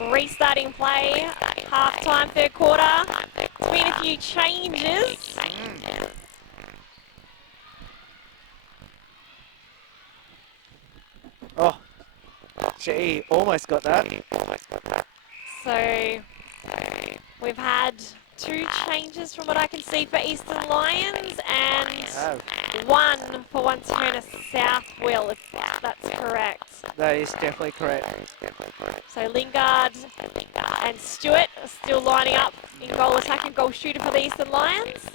Restarting play, half-time, third quarter. There's been a few changes. Oh, gee, almost got that. So we've had 2 changes from what I can see for Eastern Lions and one for Wantirna South, Will, if that's correct. That is definitely correct. So Lingard and Stewart are still lining up in goal attack and goal shooter for the Eastern Lions.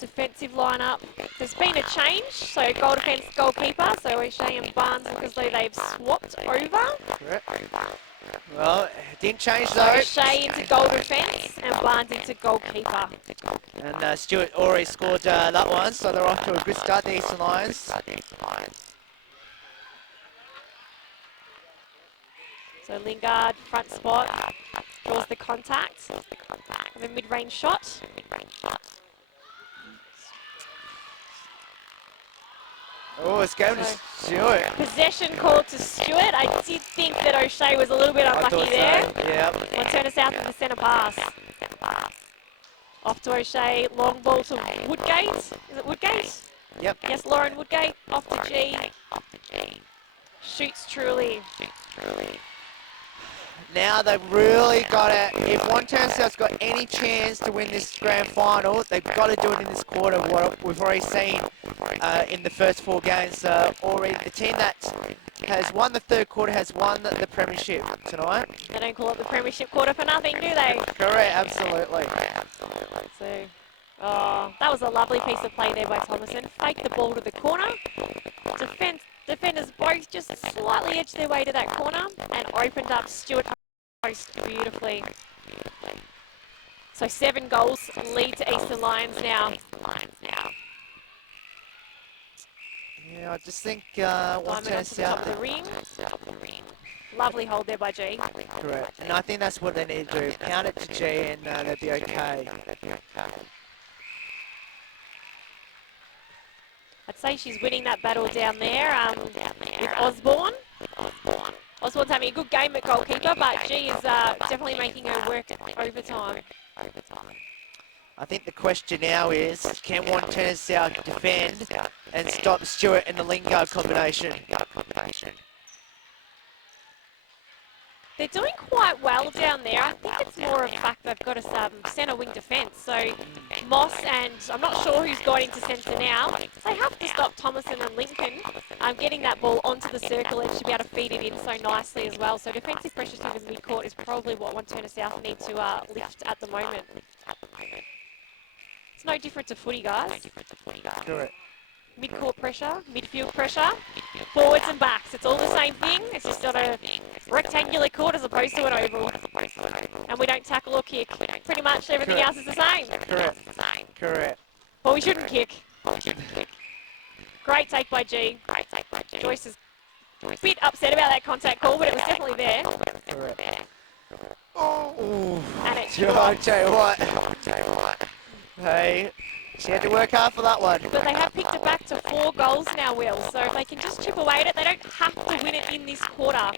Defensive lineup. There's been a change, so goal defence, goalkeeper. So O'Shea and Barnes look as though they've swapped over. Correct. Well, it didn't change So though. O'Shea into goal defence and Barnes into goalkeeper. And Stewart already scored that one, so they're off to a good start, the Eastern Lions. So Lingard, front spot, draws the contact of a mid-range shot. Oh, it's going to Stewart. Possession called to Stewart. I did think that O'Shea was a little bit unlucky there. Yep. Wantirna South with the centre pass. Off to O'Shea, long ball to Woodgate. Is it Woodgate? Yep. Yes, Lauren Woodgate, off to G. Shoots truly. Now they've really got to, if Wantirna South's got any chance to win this grand final, they've got to do it in this quarter. What we've already seen in the first 4 games, already the team that has won the third quarter has won the premiership tonight. They don't call it the premiership quarter for nothing, do they? Correct, absolutely. So, oh, that was a lovely piece of play there by Thomason. Faked the ball to the corner. Defenders both just slightly edged their way to that corner and opened up Stewart post beautifully. So 7 goals lead to Eastern Lions now. Yeah, I just think Diamond Wantirna onto the top of the South. ring. Lovely hold there by G. Correct, and I think that's what they need to do. Count it to G and they'll be okay. I'd say she's winning that battle down there with Osborne. Osborne's having a good game at goalkeeper, but G is definitely making her work overtime. I think the question now is, can Wantirna South defend and stop Stewart and the Lingard combination? They're doing quite well down there. I think it's more of a fact they've got a centre wing defence. So Moss and I'm not sure who's got into centre now. They have to stop Thomason and Lincoln getting that ball onto the circle edge to be able to feed it in so nicely as well. So defensive pressure to the mid-court is probably what Wantirna South need to lift at the moment. It's no different to footy, guys. Correct. Mid-court pressure, midfield pressure, forwards and backs. It's all the same thing. It's just on a rectangular court as opposed to an oval. And we don't tackle or kick. Pretty much everything else is the same. Correct. Correct. Well, we shouldn't kick. Great take by G. Joyce is a bit upset about that contact call, but it was definitely there. Correct. Oh, And it's I'll tell you what. Hey, she had to work hard for that one. But they have picked it back to 4 goals now, Will. So if they can just chip away at it, they don't have to win it in this quarter.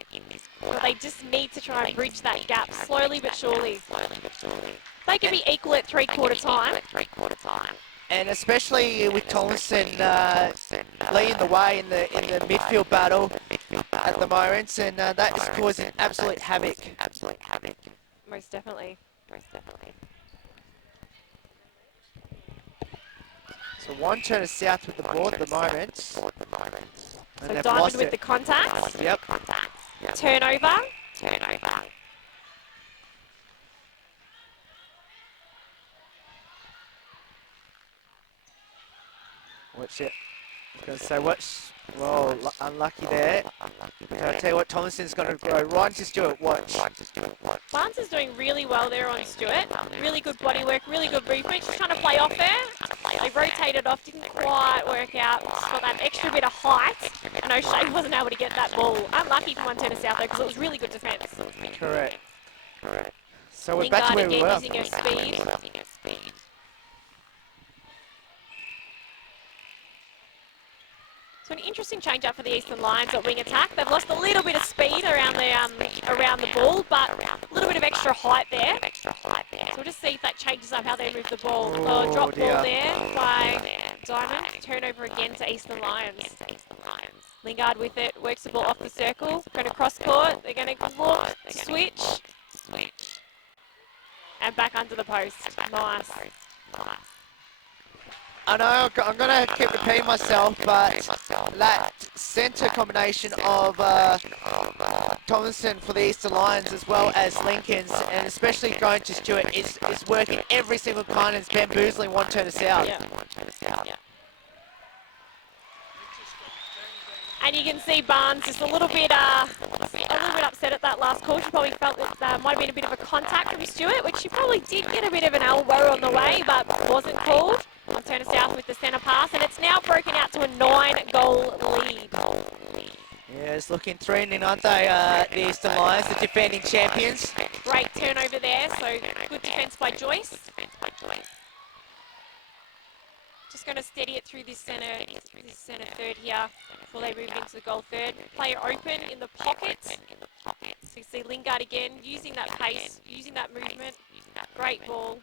But they just need to try and bridge that gap slowly but surely. They can be equal at 3/4 time. And especially with Tomlinson leading the way in the midfield battle at the moment, and that is causing absolute havoc. Most definitely. So Wantirna South with the ball at the moment. So And they've Diamond lost with it. the contact. Yep. Turnover. Watch it. I was going to say, what's, well, unlucky there. But I'll tell you what, Tomlinson's going to go right into Stewart. Watch. Barnes is doing really well there on Stewart. Really good body work, really good movement. Just trying to play off there. They rotated off, didn't quite work out. Just got that extra bit of height. And O'Shea wasn't able to get that ball. Unlucky for Wantirna South though, because it was really good defence. Correct. So we're back to where we were. Using her speed. So an interesting change up for the Eastern Lions at wing attack. They've lost a little bit of speed around around the ball, but a little bit of extra height there. So we'll just see if that changes up how they move the ball. Oh, Drop dear. ball there by Diamond. Turnover again to Eastern Lions. Lingard with it, works the ball off the circle. Going to cross court. They're going to look to switch. And back under the post. Nice. I know I'm going to keep repeating myself, but that centre combination of Tomlinson for the Eastern Lions as well as Lincoln's, and especially going to Stewart, is working every single time and it's bamboozling Wantirna South. Yeah. And you can see Barnes just a little bit upset at that last call. She probably felt that might have been a bit of a contact from Stewart, which she probably did get a bit of an elbow on the way, but wasn't called. Wantirna South with the centre pass, and it's now broken out to a 9-goal lead. Yeah, it's looking threatening, aren't they, the Eastern Lions, the defending champions? Great turnover there, so good defence by Joyce. Just going to steady it through this centre third here before they move into the goal third. Player open in the pockets. So you see Lingard again, using that pace, using that movement. Great ball.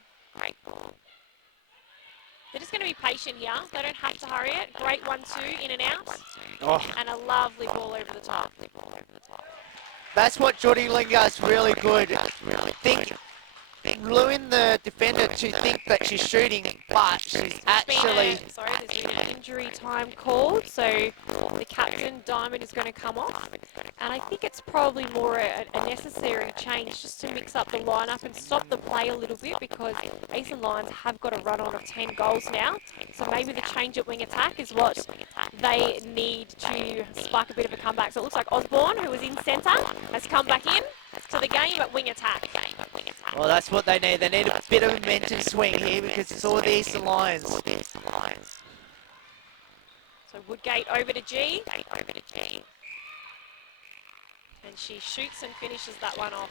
They're just going to be patient here. They don't have to hurry it. Great 1-2 in and out. Oh. And a lovely ball over the top. That's what Geordie Lingard's really good. Gluing the defender to think that she's shooting, but she's actually... There's been an injury time called, so the captain, Diamond, is going to come off. And I think it's probably more a necessary change just to mix up the lineup and stop the play a little bit, because Eastern Lions have got a run on of 10 goals now. So maybe the change at wing attack is what they need to spark a bit of a comeback. So it looks like Osborne, who was in centre, has come back in to the game at wing attack. Well, that's what they need. They need a bit of a momentum swing here because it's all the Eastern Lions. So Woodgate over to G. And she shoots and finishes that one off.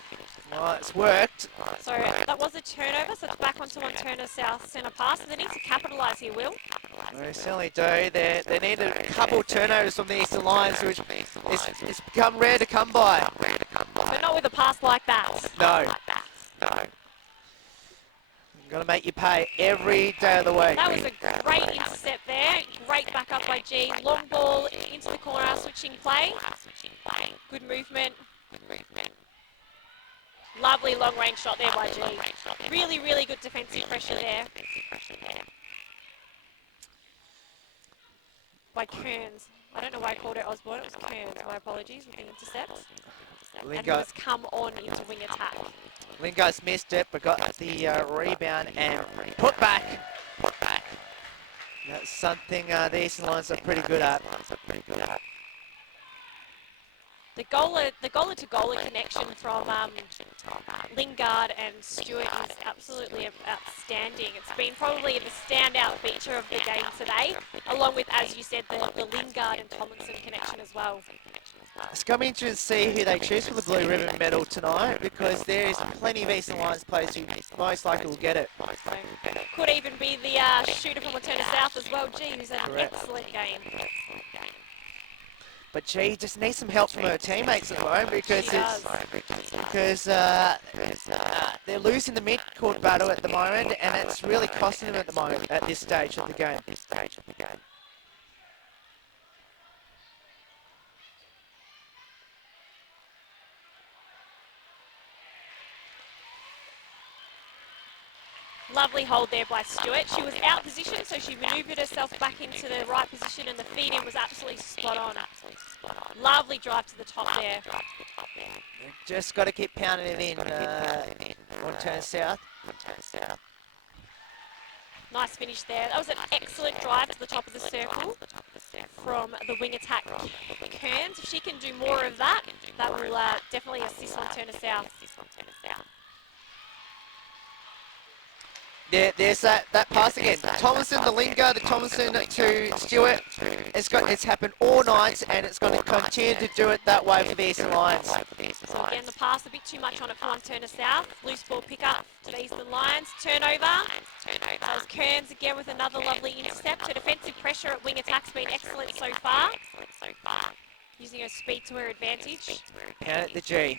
Well, it's worked. So that was a turnover, so it's back onto Wantirna South centre pass. So they need to capitalise here, Will. They certainly do. They need a couple turnovers from the Eastern Lions, which it's become rare to come by. But not with a pass like that. No. Got to make you pay every day of the week. That was a great intercept there. Great backup by G. Long ball into the corner, switching play. Good movement. Lovely long range shot there by G. Really, really good defensive pressure there. By Kearns. I don't know why I called it Osborne. It was Kearns. My apologies with the intercept. And has come on into wing attack. Lingard's missed it, but got the rebound and put back. That's something the Eastern Lions are pretty good at. The goaler-to-goaler connection from Lingard and Stewart is absolutely outstanding. It's been probably the standout feature of the game today, along with, as you said, the Lingard and Tomlinson connection as well. It's going to be interesting to see who they choose for the Blue Ribbon medal tonight, because there is plenty of Eastern Lions players who most likely will get it. So, could even be the shooter from Wantirna South as well, G, who's had an excellent game. But G just needs some help from her teammates at the moment, because they're losing the mid-court battle at the moment, and it's really costing them at the moment at this stage of the game. Lovely hold there by Stewart. She was out position, so she manoeuvred herself back into the right position, and the feed in was absolutely spot on. Lovely drive to the top there. Just got to keep pounding it in Wantirna South. Nice finish there. That was an excellent drive to the top of the circle from the wing attack Kearns. If she can do more of that, that will definitely assist Wantirna South. Yeah, there's that pass again. Tomlinson to Lingard, to Tomlinson to Stewart. It's happened all night, and it's going to continue to do it that way for the Eastern Lions. So again, the pass a bit too much on it for Wantirna South. Loose ball pick up to the Eastern Lions. Turnover. As Kearns again with another lovely intercept. So defensive pressure at wing attack's been excellent so far. using her speed to her advantage. Count at the G.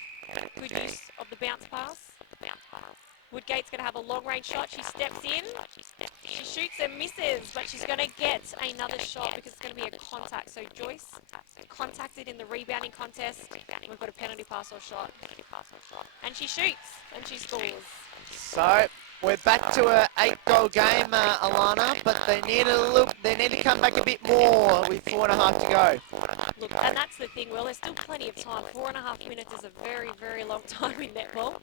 Good use of the bounce pass. Woodgate's going to have a long-range shot. She steps in. She shoots and misses, but she's going to get another shot because it's going to be a contact. So Joyce contacted in the rebounding contest. We've got a penalty pass or shot. And she shoots and she scores. So we're back to a 8-goal game, Alana, but they need to come back a bit more with 4.5 to go. Look, and that's the thing, Will. There's still plenty of time. 4.5 minutes is a very, very long time in netball.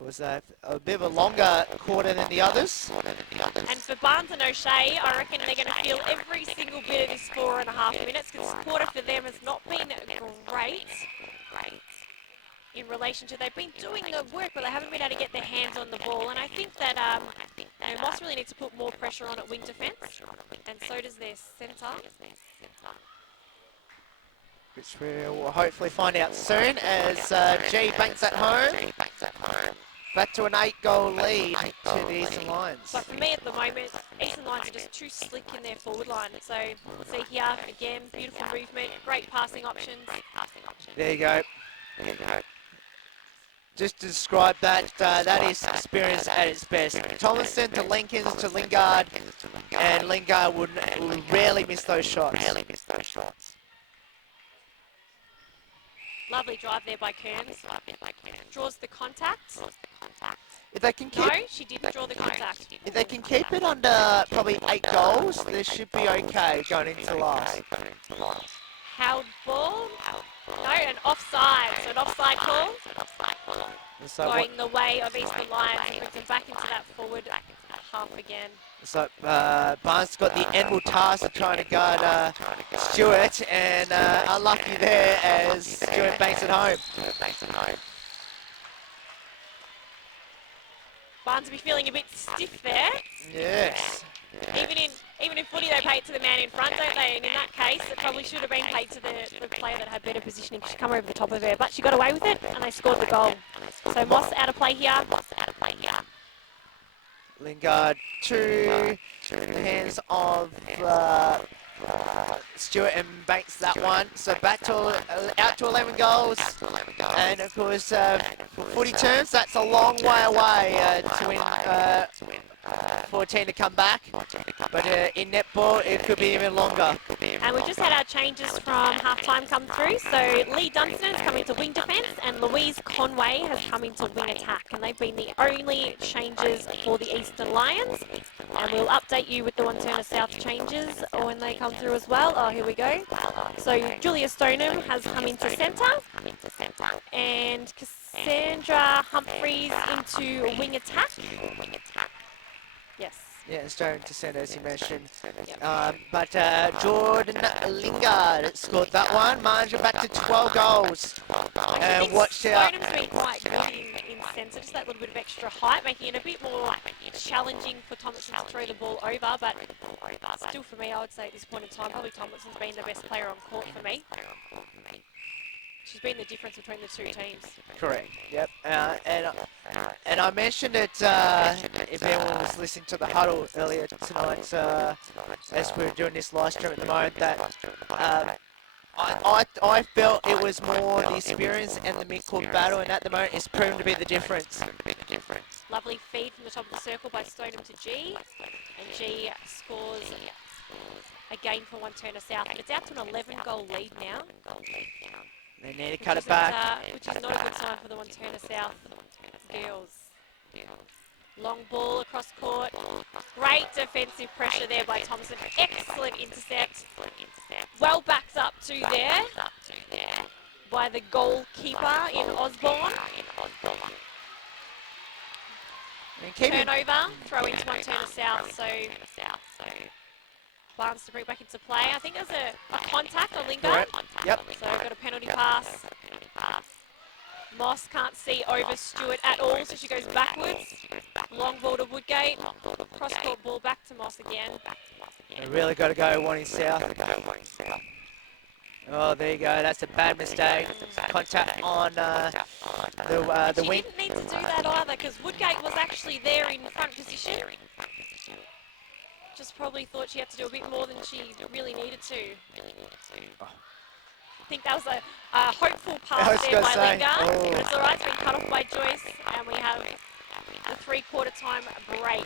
Was that a bit of a longer quarter than the others? And for Barnes and O'Shea, I reckon they're going to feel every single bit of this 4.5 minutes because this quarter for them has not been great in relation to they've been doing the work, but they haven't been able to get their hands on the ball. And I think that Moss really needs to put more pressure on at wing defence, and so does their centre. Which we'll hopefully find out soon as G banks at home. Back to an 8-goal lead to the Eastern Lions. But for me at the moment, Eastern Lions are just too slick in their forward line. So we'll see here, again, beautiful movement, great passing options. There you go. Just to describe that, that is experience at its best. Tomlinson to Lincolns to Lingard, and Lingard would rarely miss those shots. Lovely drive there by Kearns. Draws the contact. If they can keep, No, she didn't draw the contact. if they can keep it under probably 8 goals, they should be okay going into last. Held ball. No, an offside. So an offside call. So Going the way of Eastern Lions. Puts them back into that forward half again. So Barnes got the endable task of trying to guard Stewart, and unlucky there as Stewart banks it home. Barnes will be feeling a bit stiff there. Yes. Even in footy, they pay it to the man in front, don't they? And in that case, it probably should have been paid to the player that had better positioning. She come over the top of her, but she got away with it, and they scored the goal. So Moss out of play here. Lingard to the hands of Stewart and banks that one. So back to out to 11 goals, and of course, for footy terms, that's a long way away to win 14 to come back. But in netball, it could be even longer. And we've just had our changes from half-time come through. So Lee Dunstan has come into wing defence, and Louise Conway has come into wing attack. And they've been the only changes for the Eastern Lions. And we'll update you with the Wantirna South changes when they come through as well. Oh, here we go. So Julia Stoneham has come into centre, and Cassandra Humphreys into wing attack. Yes. Yeah, Stone to centre, as you mentioned. Yep. But Jordan Lingard scored that one. Marja back to 12 goals. And watch out. Stoneham's been quite good in centre, just that little bit of extra height, making it a bit more challenging for Tomlinson to throw the ball over. But still, for me, I would say at this point in time, probably Tomlinson's been the best player on court for me. She's been the difference between the two teams. Correct. Yep. And I mentioned it if anyone was listening to the huddle earlier tonight, as we were doing this live stream at the moment, that I felt it was more the experience and the mid-court battle, and at the moment it's proven to be the difference. Lovely feed from the top of the circle by Stoneham to G, and G scores again for Wantirna South, and it's out to an 11-goal lead now. They need to cut it back. Which is not a good sign for the Wantirna South girls. Long ball across court. Great defensive pressure there by Thompson. Excellent intercept. Well backed up to there by the goalkeeper in Osborne. Turnover, throw into Wantirna South. So Barnes to bring back into play. I think there's a contact on Lingard. Yep. So we've got a penalty pass. Moss can't see over Stewart at all, so she goes backwards. Long ball to Woodgate. Cross-court ball back to Moss again. They really got to go Wanting South. Oh, there you go. That's a bad mistake. Contact on the wing. She didn't need to do that either, because Woodgate was actually there in front position. Just probably thought she had to do a bit more than she really needed to. think that was a hopeful I pass was there gonna by say, Lingard, oh. but it's all right. It's been cut off by Joyce, and we have the three-quarter time break.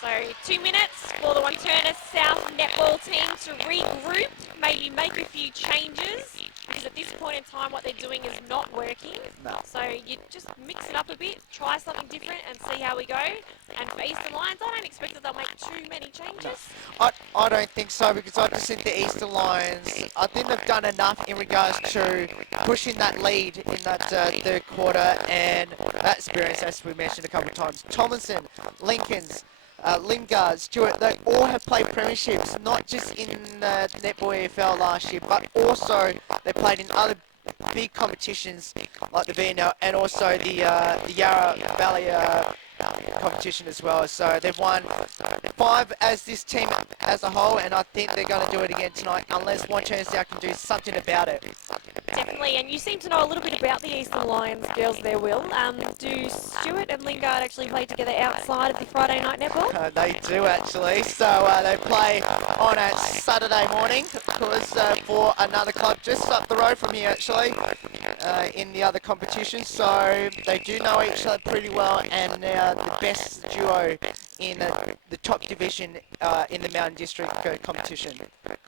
So 2 minutes for the Wantirna South netball team to regroup, maybe make a few changes, because at this point in time what they're doing is not working. No. So you just mix it up a bit, try something different and see how we go. And for Eastern Lions, I don't expect that they'll make too many changes. I don't think so, because I just think the Eastern Lions, I think they've done enough in regards to pushing that lead in that third quarter, and that experience, as we mentioned a couple of times. Tomlinson, Lincolns, Lingard, Stewart, they all have played premierships, not just in Netball Efl last year, but also they played in other big competitions like the VNL and also the Yarra Valley competition as well. So they've won 5 as this team as a whole, and I think they're going to do it again tonight unless Wantirna South can do something about it. Definitely, and you seem to know a little bit about the Eastern Lions girls there, Will. Do Stewart and Lingard actually play together outside of the Friday night netball? They do actually, so they play on a Saturday morning, because for another club just up the road from here actually, in the other competition, so they do know each other pretty well, and they're the best duo in the top division in the Mountain District competition.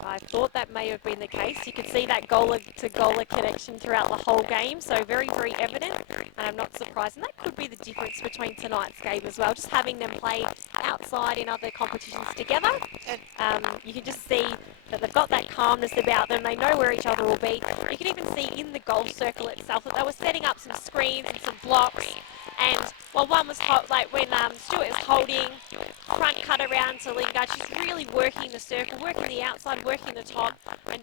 I thought that may have been the case. You could see that goaler-to-goaler connection throughout the whole game, so very, very evident, and I'm not surprised. And that could be the difference between tonight's game as well, just having them play outside in other competitions together. You can just see that they've got that calmness about them. They know where each other will be. You can even see in the goal circle itself that they were setting up some screens and some blocks. And while one was like when Stewart is holding, front cut around to Lingard, she's really working the circle, working the outside, working the top, and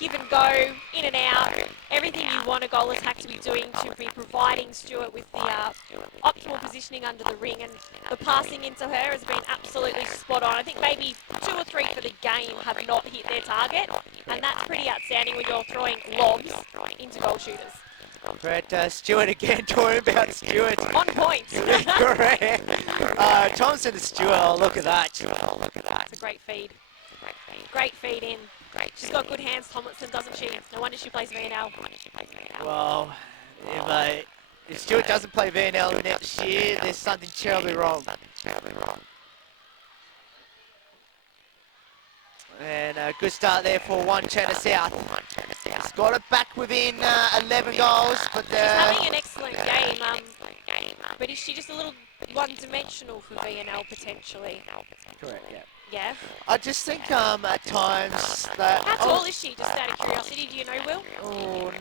give and go, in and out, everything you want a goal attack to be doing, to be providing Stewart with the optimal positioning under the ring, and the passing into her has been absolutely spot on. I think maybe 2 or 3 for the game have not hit their target, and that's pretty outstanding when you're throwing lobs into goal shooters. But Stewart again, talking about Stewart. On point. Correct. Thompson and Stewart, oh, look at that. It's a great feed. Great feed in. She's got good hands, Tomlinson, doesn't she? No wonder she plays VNL. Well, if Stewart doesn't play VNL next year, there's something terribly wrong. And a good start there for Wantirna South. He's got it back within 11 goals, but She's having an excellent game, but is she just a little one-dimensional for VNL potentially? correct, yeah. Yeah. I just think at times that... How tall is she, just out of curiosity, do you know, Will? Oh,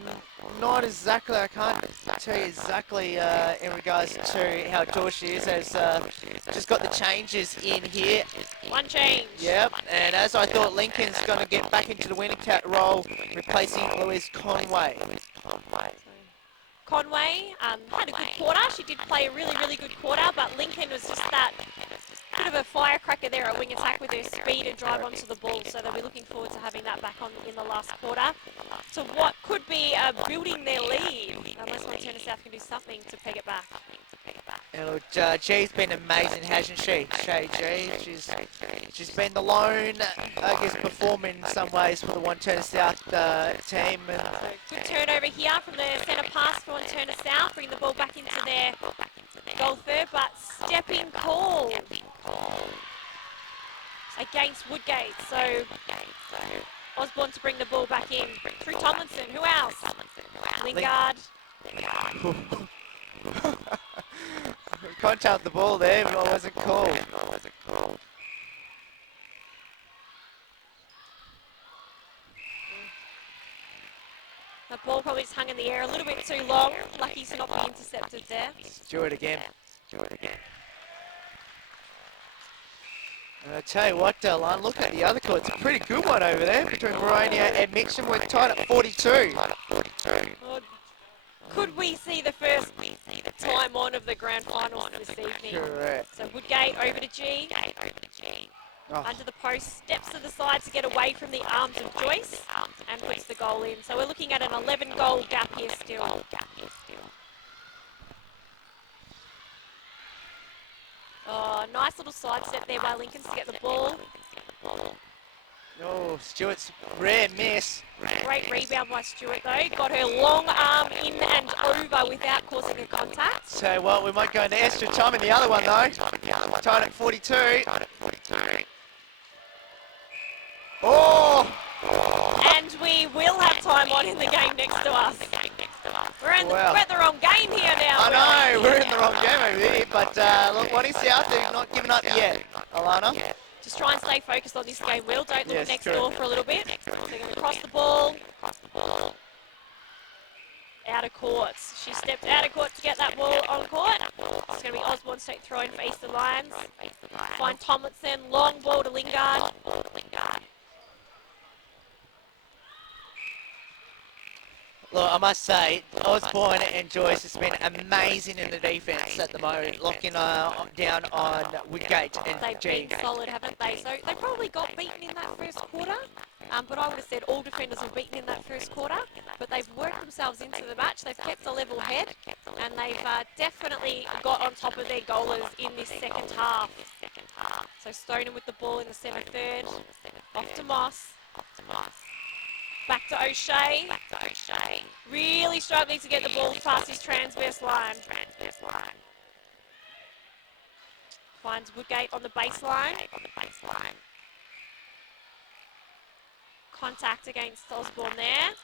not exactly. I can't tell you exactly in regards to how tall she is. As just got the changes in here. One change. Yep, and as I thought, Lincoln's going to get back into the winning cat role, replacing Louise Conway. Conway had a good quarter. She did play a really, really good quarter, but Lincoln was just that bit of a firecracker there at wing attack with her speed and drive onto the ball. So they'll be looking forward to having that back on in the last quarter. To what could be building their lead, unless Wantirna South can do something to peg it back. And G's been amazing, hasn't she? Shay G. She's been the lone, I guess, performer in some ways for the Wantirna South team. And good turnover here from the centre pass for Wantirna South. Bring the ball back into their goal third, but stepping call against Woodgate. So Osborne to bring the ball back in through Tomlinson. Who else? Lingard. Contact the ball there, but it wasn't called. The ball probably just hung in the air a little bit too long. Lucky to not be intercepted there. Do it again. And I tell you what, Alana, look at the other court. It's a pretty good one over there between Veronia and Mitcham. We're tied at 42. Well, could we see the first time on of the grand finals this evening? Correct. So Woodgate over to G. Oh. Under the post, steps to the side to get away from the arms of Joyce and puts the goal in. So we're looking at an 11-goal gap here still. Oh, nice little sidestep there by Lincoln to get the ball. Oh, Stewart's rare miss. Great rebound by Stewart though. Got her long arm in and over without causing a contact. So, well, we might go into extra time in the other one, though. Tied at 42. Oh! And we will have time on in the game next to us. We're at the wrong game here now. I know, we're in the wrong game over here, but look, Wantirna South, they've not given up yet. Alana? Just try and stay focused on this game, Will. Don't look Yes, next true. door for a little bit. They're going to cross the ball. Out of court. She stepped out of court to get that ball on court. It's going to be Osborne straight throw in for Eastern Lions. Find Tomlinson, long ball to Lingard. Look, I must say, Osborne and Joyce has been amazing in the defence at the moment, locking down on Woodgate and They've G. been solid, haven't they? So they probably got beaten in that first quarter. But I would have said all defenders were beaten in that first quarter. But they've worked themselves into the match. They've kept a level head. And they've definitely got on top of their goalers in this second half. So Stoneham with the ball in the centre third. Off to Moss. Back to O'Shea. Really struggling to get the ball past his transverse line. Finds Woodgate on the baseline. Contact against Osborne there.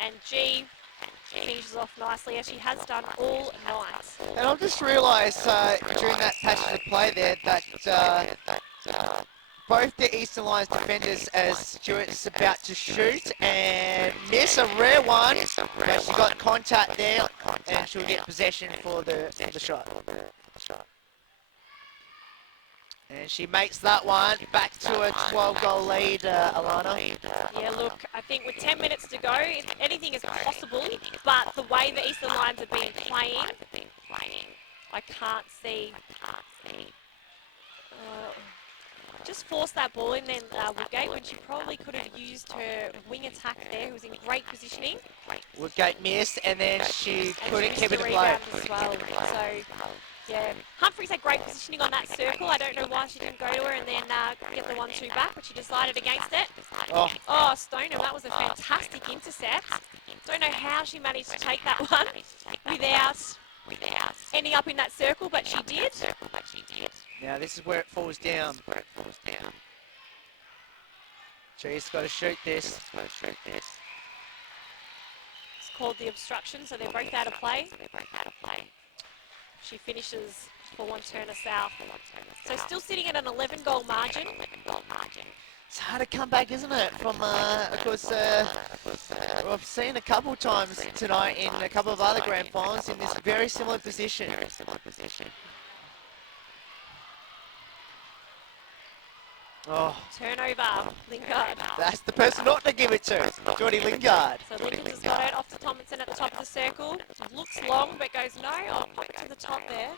And G finishes off nicely as she has done all night. And I've just realised during that passage of play there that both the Eastern Lions defenders, as Stewart's about to shoot and miss a rare one, but she got contact there and she'll get possession for the shot. And she makes that one back to a 12-goal lead, Alana. Yeah, look, I think with 10 minutes to go, anything is possible, but the way the Eastern Lions have been playing, I can't see. Just force that ball in then Woodgate when she probably could have used her wing attack there, who was in great positioning. Woodgate missed and then she couldn't keep it in play. Rebound as well. So, yeah, Humphries had great positioning on that circle. I don't know why she didn't go to her and then get the 1-2 back, but she decided against it. Oh, Stoneham, that was a fantastic intercept. Don't know how she managed to take that one without ending up in that circle, but she did. Now this is where it falls down. She's got to shoot this. It's called the obstruction, so they're both out of play. She finishes for Wantirna South. So still sitting at an 11-goal margin. It's hard to come back, isn't it? From, of course, I've seen a couple times tonight in a couple of other grand finals in this very similar position. Oh, Turnover, Lingard. that's the person not to give it to, Geordie Lingard. So Lingard just got it off to Tomlinson at the top of the circle. Looks long, but goes no. Oh, back to the top there.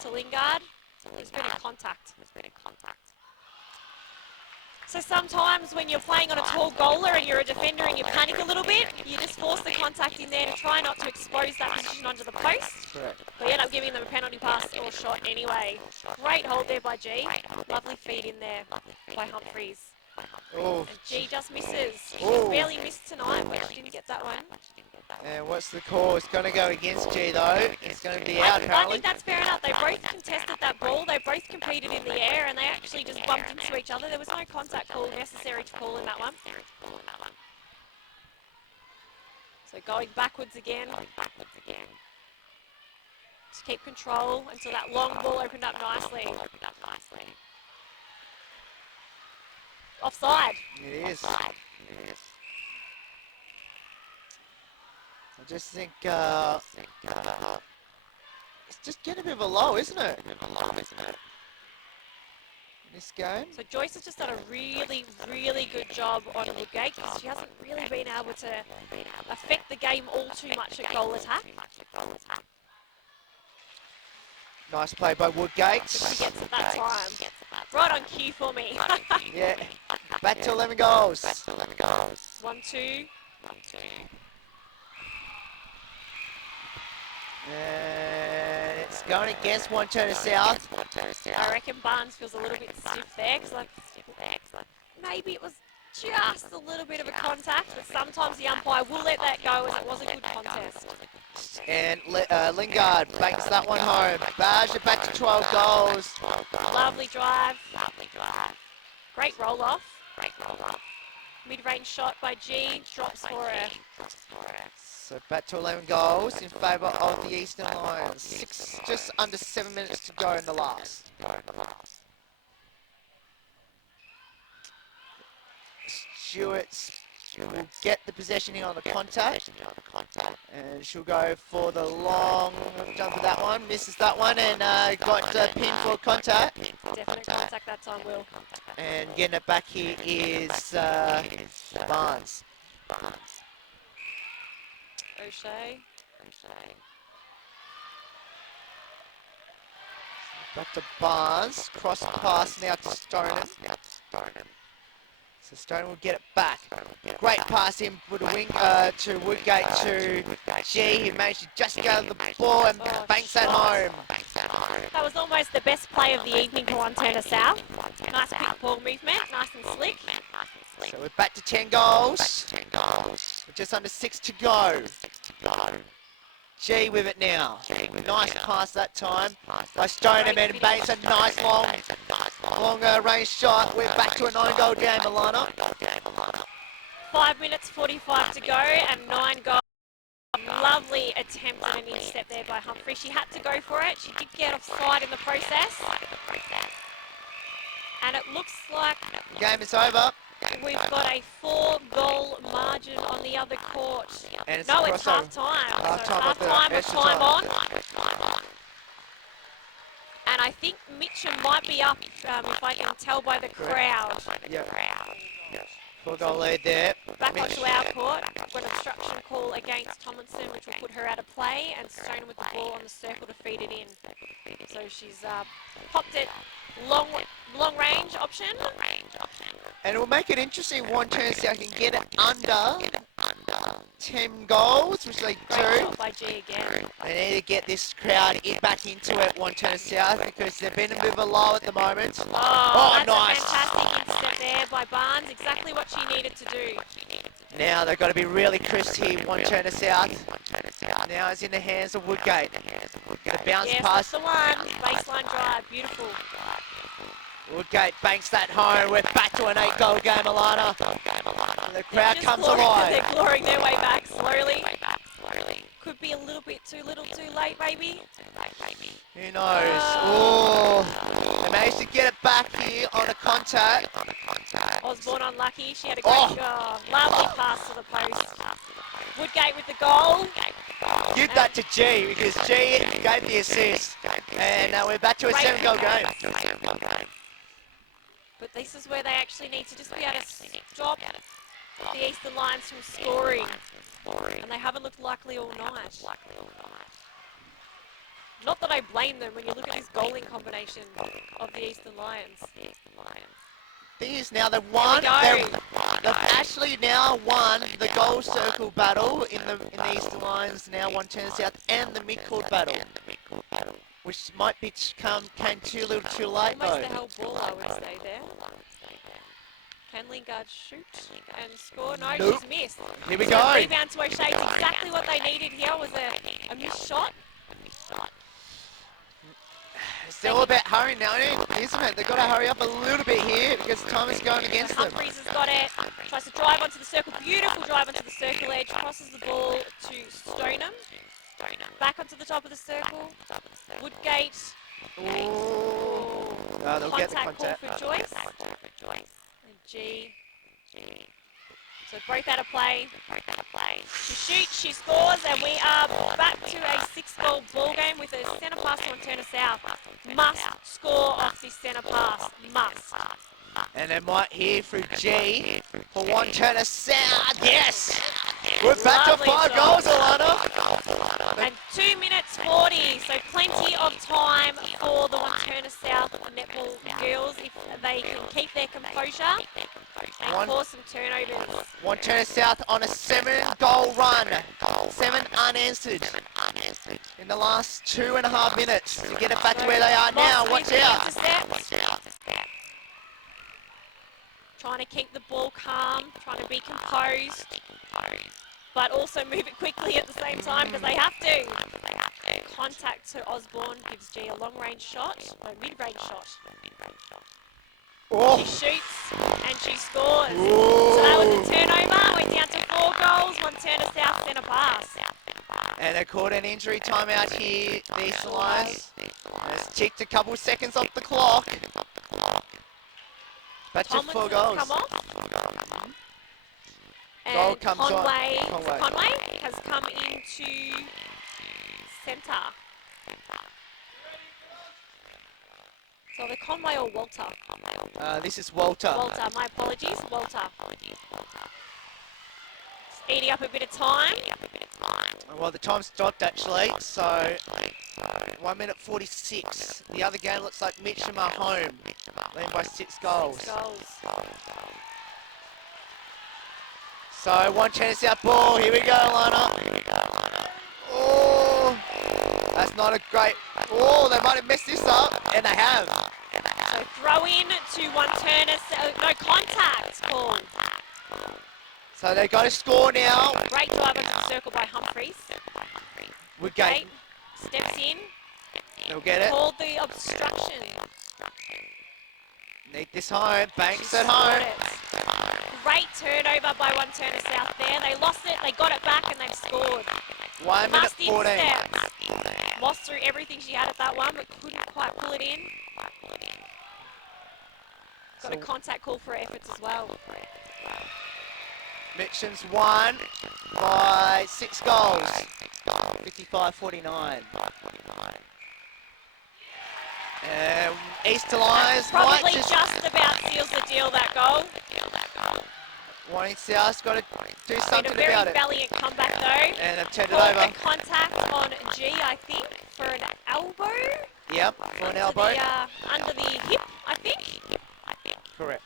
To Lingard. There's been a contact. So sometimes when you're playing on a tall goaler and you're a defender and you panic a little bit, you just force the contact in there and try not to expose that position onto the post. Correct. But you end up giving them a penalty pass or shot anyway. Great hold there by G. Lovely feed in there by Humphries. Oh, And G just misses. She's Ooh. barely missed tonight, but she didn't get that one. and what's the call? It's going to go against G though. It's going to be out I apparently. think that's fair enough. They both contested that ball. They both competed in the air, and they actually just bumped into each other. There was no contact call necessary to call in that one. So going backwards again. To keep control until that long ball opened up nicely. Offside. It is. I just think it's just getting a bit of a low, isn't it? This game. So Joyce has just done a really, really good job on Woodgate because she hasn't really been able to affect the game all too much at goal attack. Nice play by Woodgate. But she gets it that time. Right on cue for me. Yeah. Back to 11 goals. 1-2. And it's going against Wantirna South. I reckon Barnes feels a little bit stiff there because maybe it was just a little bit of a contact, but sometimes the umpire will let that go, as it was a good contest. And Lingard banks that one home. Badger back to 12 goals. Lovely drive. Great roll off. Mid-range shot by G, drops for her. So back to 11 goals in favour of the Eastern Lions. Just under 7 minutes to go in the last. Stewart will get the possession here on the contact. And she'll go for the long jump of that one. Misses that one and got pinned for contact. Definite contact that time, Will. And getting it back here is Barnes. O'Shea. Back to Barnes. Cross pass now to Stoneham. So Stone will get it back. Great pass in with a wing to Woodgate to G. He managed to just get the ball and banks that home. That was almost the best play of the evening for Wantirna South. Nice quick ball movement, nice and slick. So we're back to 10 goals. With just under 6 to go. G with it now. Nice pass that time by Stoneham and banks a nice long range shot. We're back to a 9-goal game, Alana. 5 minutes 45 to go and 9 goals. Lovely attempt at an intercept there by Humphrey. She had to go for it. She did get offside in the process. And it looks like The game is over. we've got a 4-goal margin on the other court. And it's No, a it's crossover. half-time. So Half-time of the half-time with extra time time. on. And I think Mitchell might be up, if I can tell by the crowd. Yep. 4-goal lead there. Back onto our court. We've got an obstruction call against Tomlinson, which will put her out of play, and Stone with the ball on the circle to feed it in. So she's popped it long range option. And it will make it interesting. One chance I can get it under 10 goals, which they Great do. shot by G again. They need to get this crowd back into it, Wantirna South, because they've been a bit of a low at the moment. Oh, that's nice. a fantastic intercept there by Barnes. Exactly what she needed to do. Now they've got to be really crisp here, Wantirna South. Now it's in the hands of Woodgate. The bounce Yes, pass. that's the one. Baseline drive. Beautiful. Woodgate banks that home. We're back to an 8-goal game, Alana. The crowd Just comes clawing- alive. They're clawing their way back slowly. Could be a little bit too little too late, maybe. Who knows? Oh, they managed to get it back here on a contact. Osborne unlucky. She had a great, lovely pass to the post. Woodgate with the goal. Give that to G, because G gave the assist. And we're back to a Great 7-goal game. But this is where they actually need to just be able to stop the Eastern Lions from scoring. And they haven't looked likely all night. Not that I blame them when you look at this goaling combination of the Eastern Lions. Thing is now they've won. They've actually now won the goal circle battle in the Eastern Lions. Now Wantirna South and the mid-court battle, which might be came too little too late Almost though. the hell ball, I would say there. Can Lingard shoot and score? No, Nope. she's missed. Here we So go. rebound to O'Shea. Exactly what they needed here was a missed shot. It's all about hurrying now, isn't it? They've got to hurry up a little bit here because time is going against them. Humphreys has got it. Tries to drive onto the circle. Beautiful drive onto the circle edge. Crosses the ball to Stoneham. Back onto the top of the circle. Woodgate. Ooh. They'll get the contact. Call for choice. And G. So both out of play. She shoots, she scores, and we are back to a 6-goal ball game with a centre pass to Wantirna South. Must score off this centre pass. Must. And they might hear through G for Wantirna South. Yes! We're back to Lovely 5 shot. goals, Alana. And 2 minutes 40, so plenty of time for the Wantirna South netball girls if they can keep their composure and cause some turnovers. Wantirna South on a 7-goal run. 7 unanswered in the last 2.5 minutes to get it back to where they are now. Watch out. Trying to keep the ball calm, trying to be composed, but also move it quickly at the same time because they have to. Contact to Osborne gives G a long-range shot, a mid-range shot. Oh. She shoots and she scores. Ooh. So that was a turnover. We're down to 4 goals. Wantirna South centre pass. And they called an injury timeout here, the Eastern Lions. It's ticked a couple seconds off the clock. Back to 4 goals. Come off. Goal And comes on. Conway has come into centre. So the Conway or Walter? This is Walter. Walter, my apologies, Walter. Eating up a bit of time. Well, the time stopped actually, so 1 minute 46. The other game looks like Mitcham are home, leading by 6 goals. 6 goals. So Wantirna South ball, here we go, Alana. Oh, that's not a great, oh, they might have messed this up, and they have. So throw in to Wantirna, no contact called. So they got to score now. Great drive into the circle by Humphreys. Woodgate. Steps in. They'll get it. Called the obstruction. Need this home. Banks She's at home. Great turnover by Wantirna South there. They lost it, they got it back, and they've scored. 1 minute 14. Steps. Lost through everything she had at that one, but couldn't quite pull it in. Got a contact call for her efforts as well. Mitcham's won by 6 goals. 55-49. Easter Lions Probably just about seals the deal, that goal. Wanting South's got to do something Been a about very it. valiant comeback though. And they've turned it Caught over. the contact on G, I think, for an elbow. Yep, for an elbow. Under the hip, I think. Correct.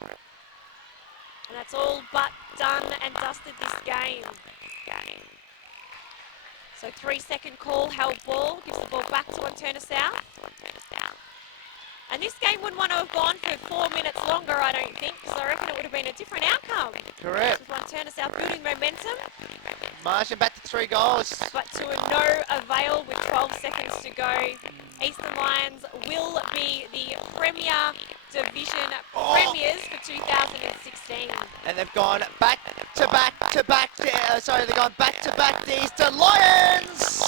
And that's all but done and dusted this game. So 3-second call, held ball, gives the ball back to Wantirna South. And this game wouldn't want to have gone for 4 minutes longer, I don't think, because I reckon it would have been a different outcome. Correct. With Wantirna South building momentum. Margin back to 3 goals. But to no avail with 12 seconds to go. Eastern Lions will be the Premier Division premiers for 2016. And they've gone back to back to back. They've gone back to back to Eastern Lions.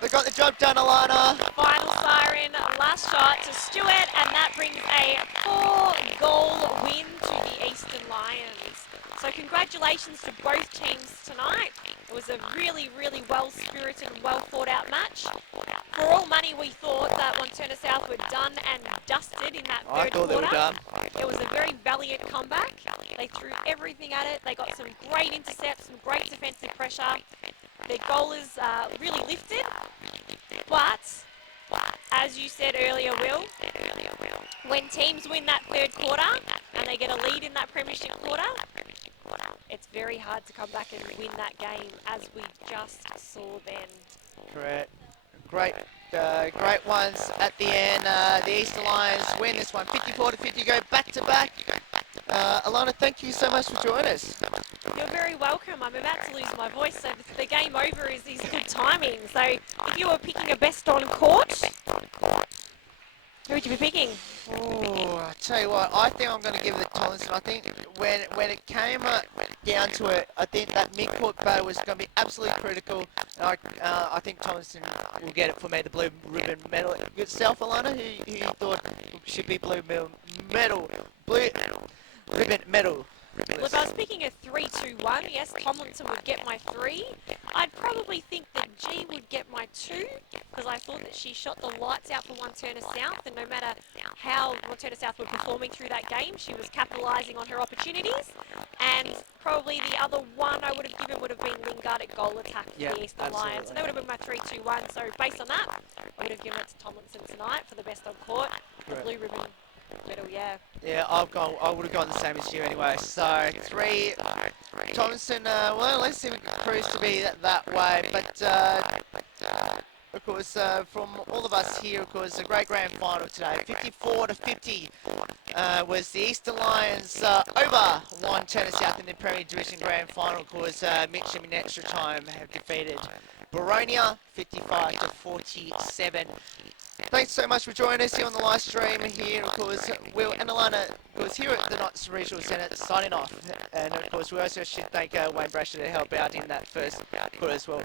They got the job done, Alana. Final siren, last shot to Stewart, and that brings a 4-goal win to the Eastern Lions. So congratulations to both teams tonight. It was a really, really well-spirited and well-thought-out match. For all money, we thought that Wantirna South were done and dusted in that third quarter. They were done. It was a very valiant comeback. They threw everything at it. They got some great intercepts, some great defensive pressure. Their goalers really lifted. But, as you said earlier, Will, when teams win that third quarter and they get a lead in that premiership quarter, it's very hard to come back and win that game, as we just saw then. Correct. Great ones at the end. The Eastern Lions win this one, 54-50, go back to back. Alana, thank you so much for joining us. You're very welcome. I'm about to lose my voice, so the game over is good timing. So if you were picking a best on court, who would you be picking? Oh, I tell you what, I think I'm going to give it to Tomlinson. I think when it came down to it, I think that mid-court battle was going to be absolutely critical. And I think Tomlinson will get it for me, the blue ribbon medal. Yourself, Alana, who you thought should be blue ribbon medal? Well, if I was picking a 3-2-1, yes, Tomlinson would get my 3. I'd probably think that G would get my 2, because I thought that she shot the lights out for Wantirna South, and no matter how Wantirna South were performing through that game, she was capitalising on her opportunities. And probably the other one I would have given would have been Lingard. erratic goal attack for the Eastern Lions. So that would have been my 3-2-1. So based on that, I would have given it to Tomlinson tonight for the best on court. The blue ribbon medal, yeah. Yeah, I would have gone the same as you anyway. So 3, Tomlinson. Well, let's see if it proves to be that way. But of course, from all of us here, of course, a great grand final today. 54-50 was the Eastern Lions over Wantirna South in the Premier Division grand final. Of course, Mitcham in extra time have defeated Boronia 55-47. Thanks so much for joining us here on the live stream here. Of course, Will and Alana, of course, here at the Knox Regional Centre, signing off. And of course, we also should thank Wayne Brasher to help out in that first quarter as well.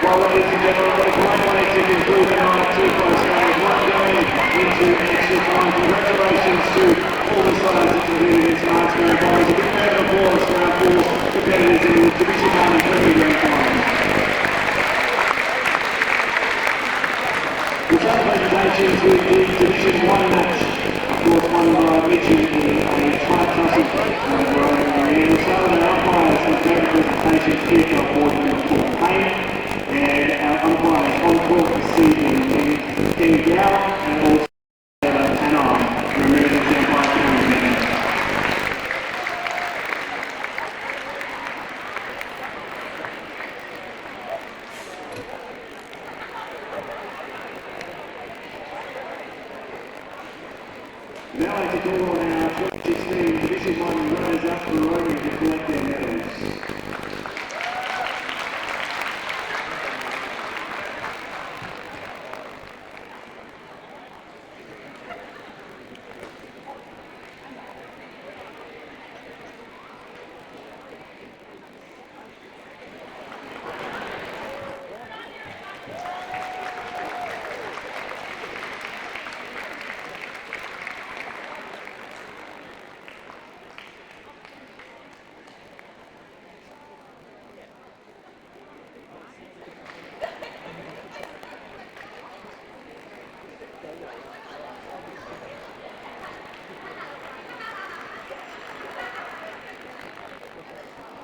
Well, ladies and gentlemen, what a great way to conclude the night. 2 close games, one going into extra time. Congratulations to all the sides that competed in tonight's grand finals. A big round of applause for our 4 competitors in Division 1 and Premier Grand Finals. We'll start presentations with the Division 1 match. Of course, won by Mitchell in a tight tussle. We'll start with our umpires and their presentation kick off board number 4 Payne. And our umpires on court this evening is Ken Gow and also Hannah from American Empire County. Now I'd like to call on our 2016 Division 1 runners-up for Rotary to collect their medals.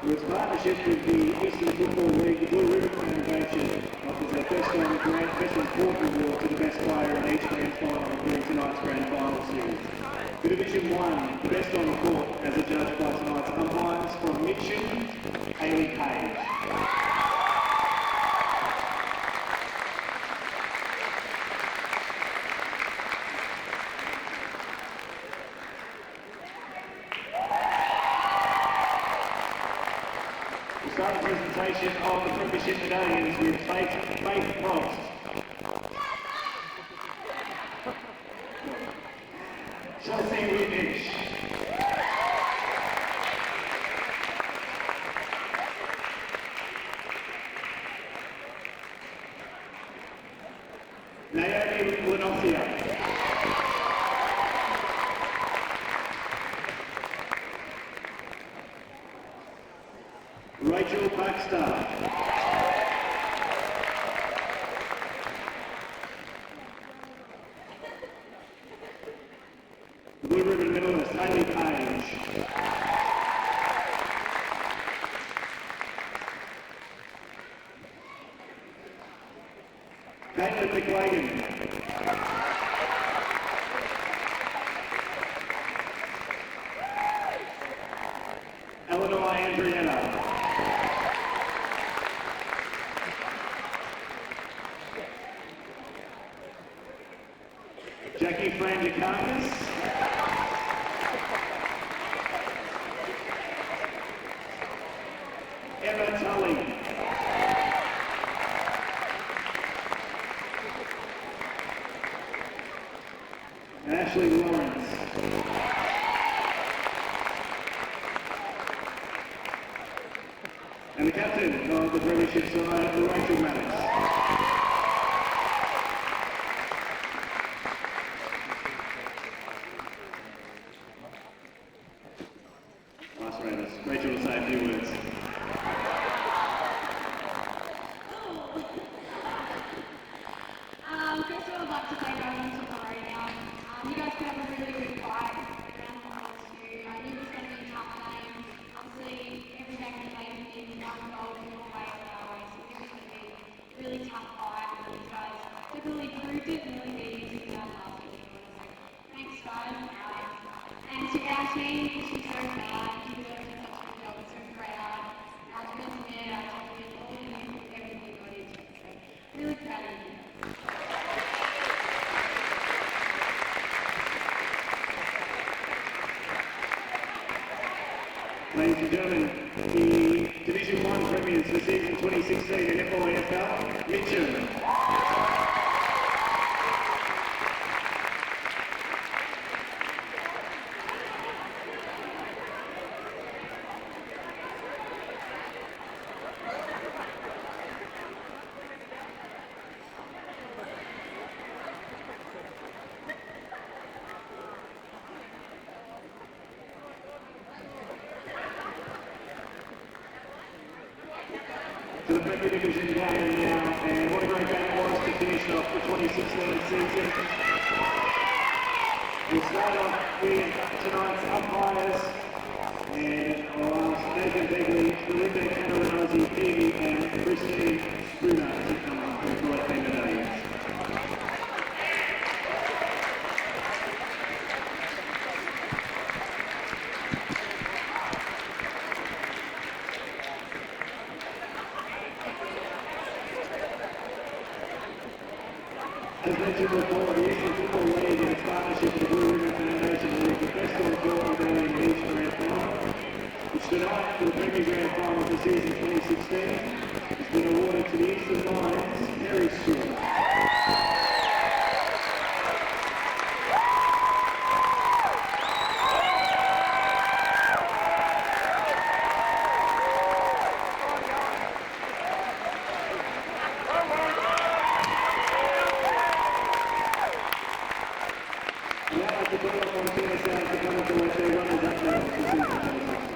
With partnership with the Eastern Football League, the Blue Ribbon Foundation offers our best on court award to the best player in each grand final, including tonight's grand final series. For Division 1, the best on the court as adjudged by tonight's umpires from Mitcham, Hayley Page. Start the presentation of the premiership today is with Faith Frost. Chelsea Whitnish. Naomi Lenosia. Rachel Baxter. Blue ribbon medalist Hayley Page. Caitlin McLagan. Eleanor Andriana. Jackie Frangikakis. Emma Tully. Ashley Lawrence. And the captain of the premiership side, Rachel Maddox. Rachel will say a few words. First of all, I'd like to thank everyone for coming out. You guys put up a really good fight around the whole two. I knew it was going to be a tough game. Obviously, every game we played in one goal in your way or our way, so it was going to be a really tough fight. And you guys definitely proved it and really made it easy down last week. So thanks, guys. And to our team, she's so hard. She was doing such a good job. It's so great hard. Our defense there, our champion, all of you, everything you got into it. So really proud of you. Ladies and gentlemen, the Division 1 premiers for season 2016 in Netball Efl, Mitcham. To the Premier Division game now, and what a great game it was to finish off the 2016 season. We'll start off with tonight's umpires, and I'll ask Nathan Begley, Felipe Canaronazzi, Phoebe, and Christine Bruno to come up and collect their medallions. As mentioned before, the Eastern Football League in its partnership with the Blue Ribbon Foundation will the best on court medallion in each grand final, which tonight, for the Premier Grand Final for season 2016, has been awarded to the Eastern Lions, Mary Stewart. Alana to buildup Wantirna South to come and collect their runners up now for season 2016.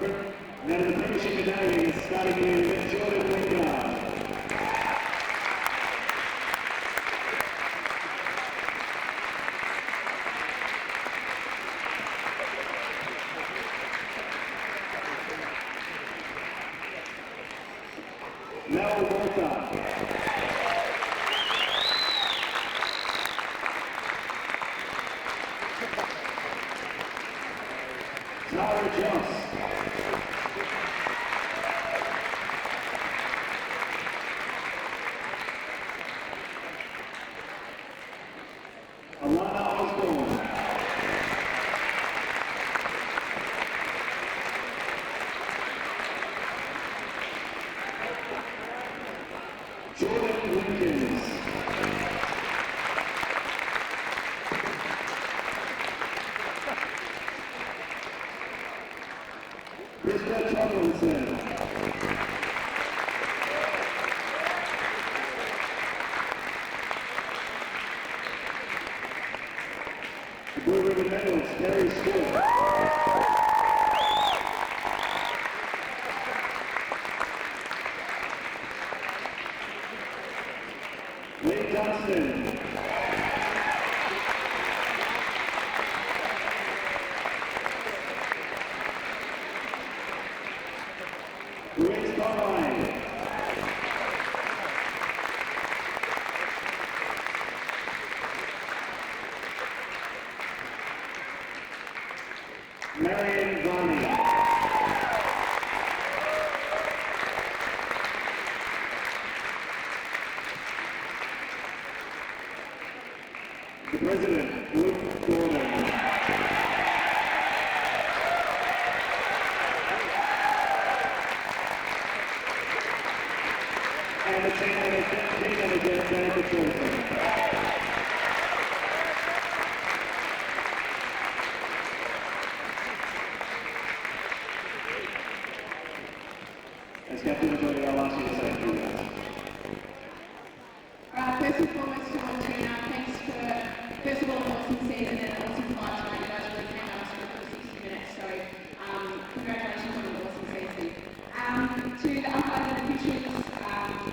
Now the premiership medallion is starting with Jordan Lingard. Mel Walter. Tara Joss. Alana Osborne. Jordan Winkins. Krista Tomlinson. Blue ribbon medals, Terry Stewart. Lee Dunstan. Louise Conway. Marion Varney. The President, Luke Gordon. And the team manager, David Johnson. As Captain of the I'll ask you to say a few words. First and foremost to Wantirna, thanks for, first of all, an awesome season and an awesome fight tonight. You guys really came out for 60 minutes, so congratulations on an awesome season. To the umpires and officials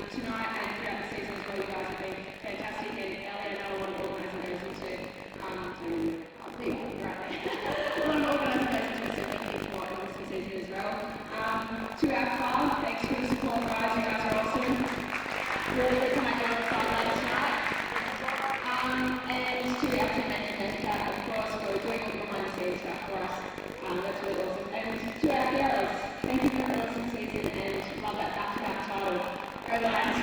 tonight and throughout the season as well, you guys have been fantastic, and Ellie, I know a lot of organising goes into, I think, right there. A lot of organising goes into this, and thank you for an awesome season as well. To our club, thanks for the support, guys. You guys are awesome. Really good to make you on the sideline tonight. And to our teammates and chat, of course, for doing all the behind the scenes stuff for us. That's really awesome. And to our heroes, thank you for an awesome season and love that back-to-back title. Go Lions.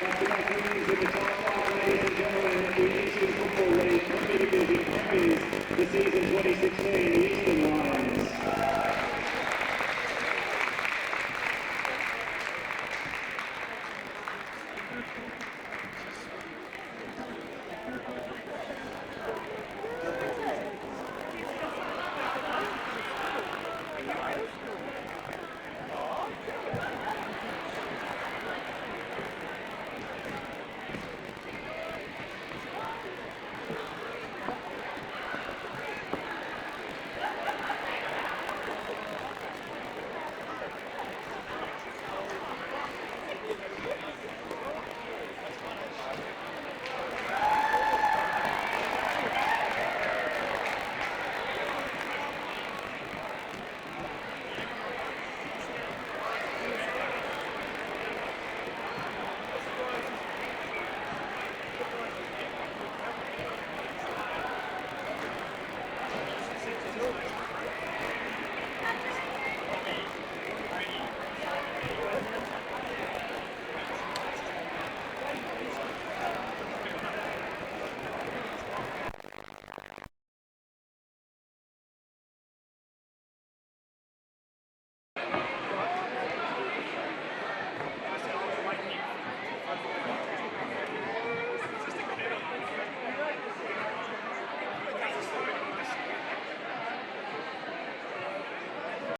Back-to-back winners in the top five, ladies and gentlemen, the Eastern Football League Premier Division premiers the season 2016.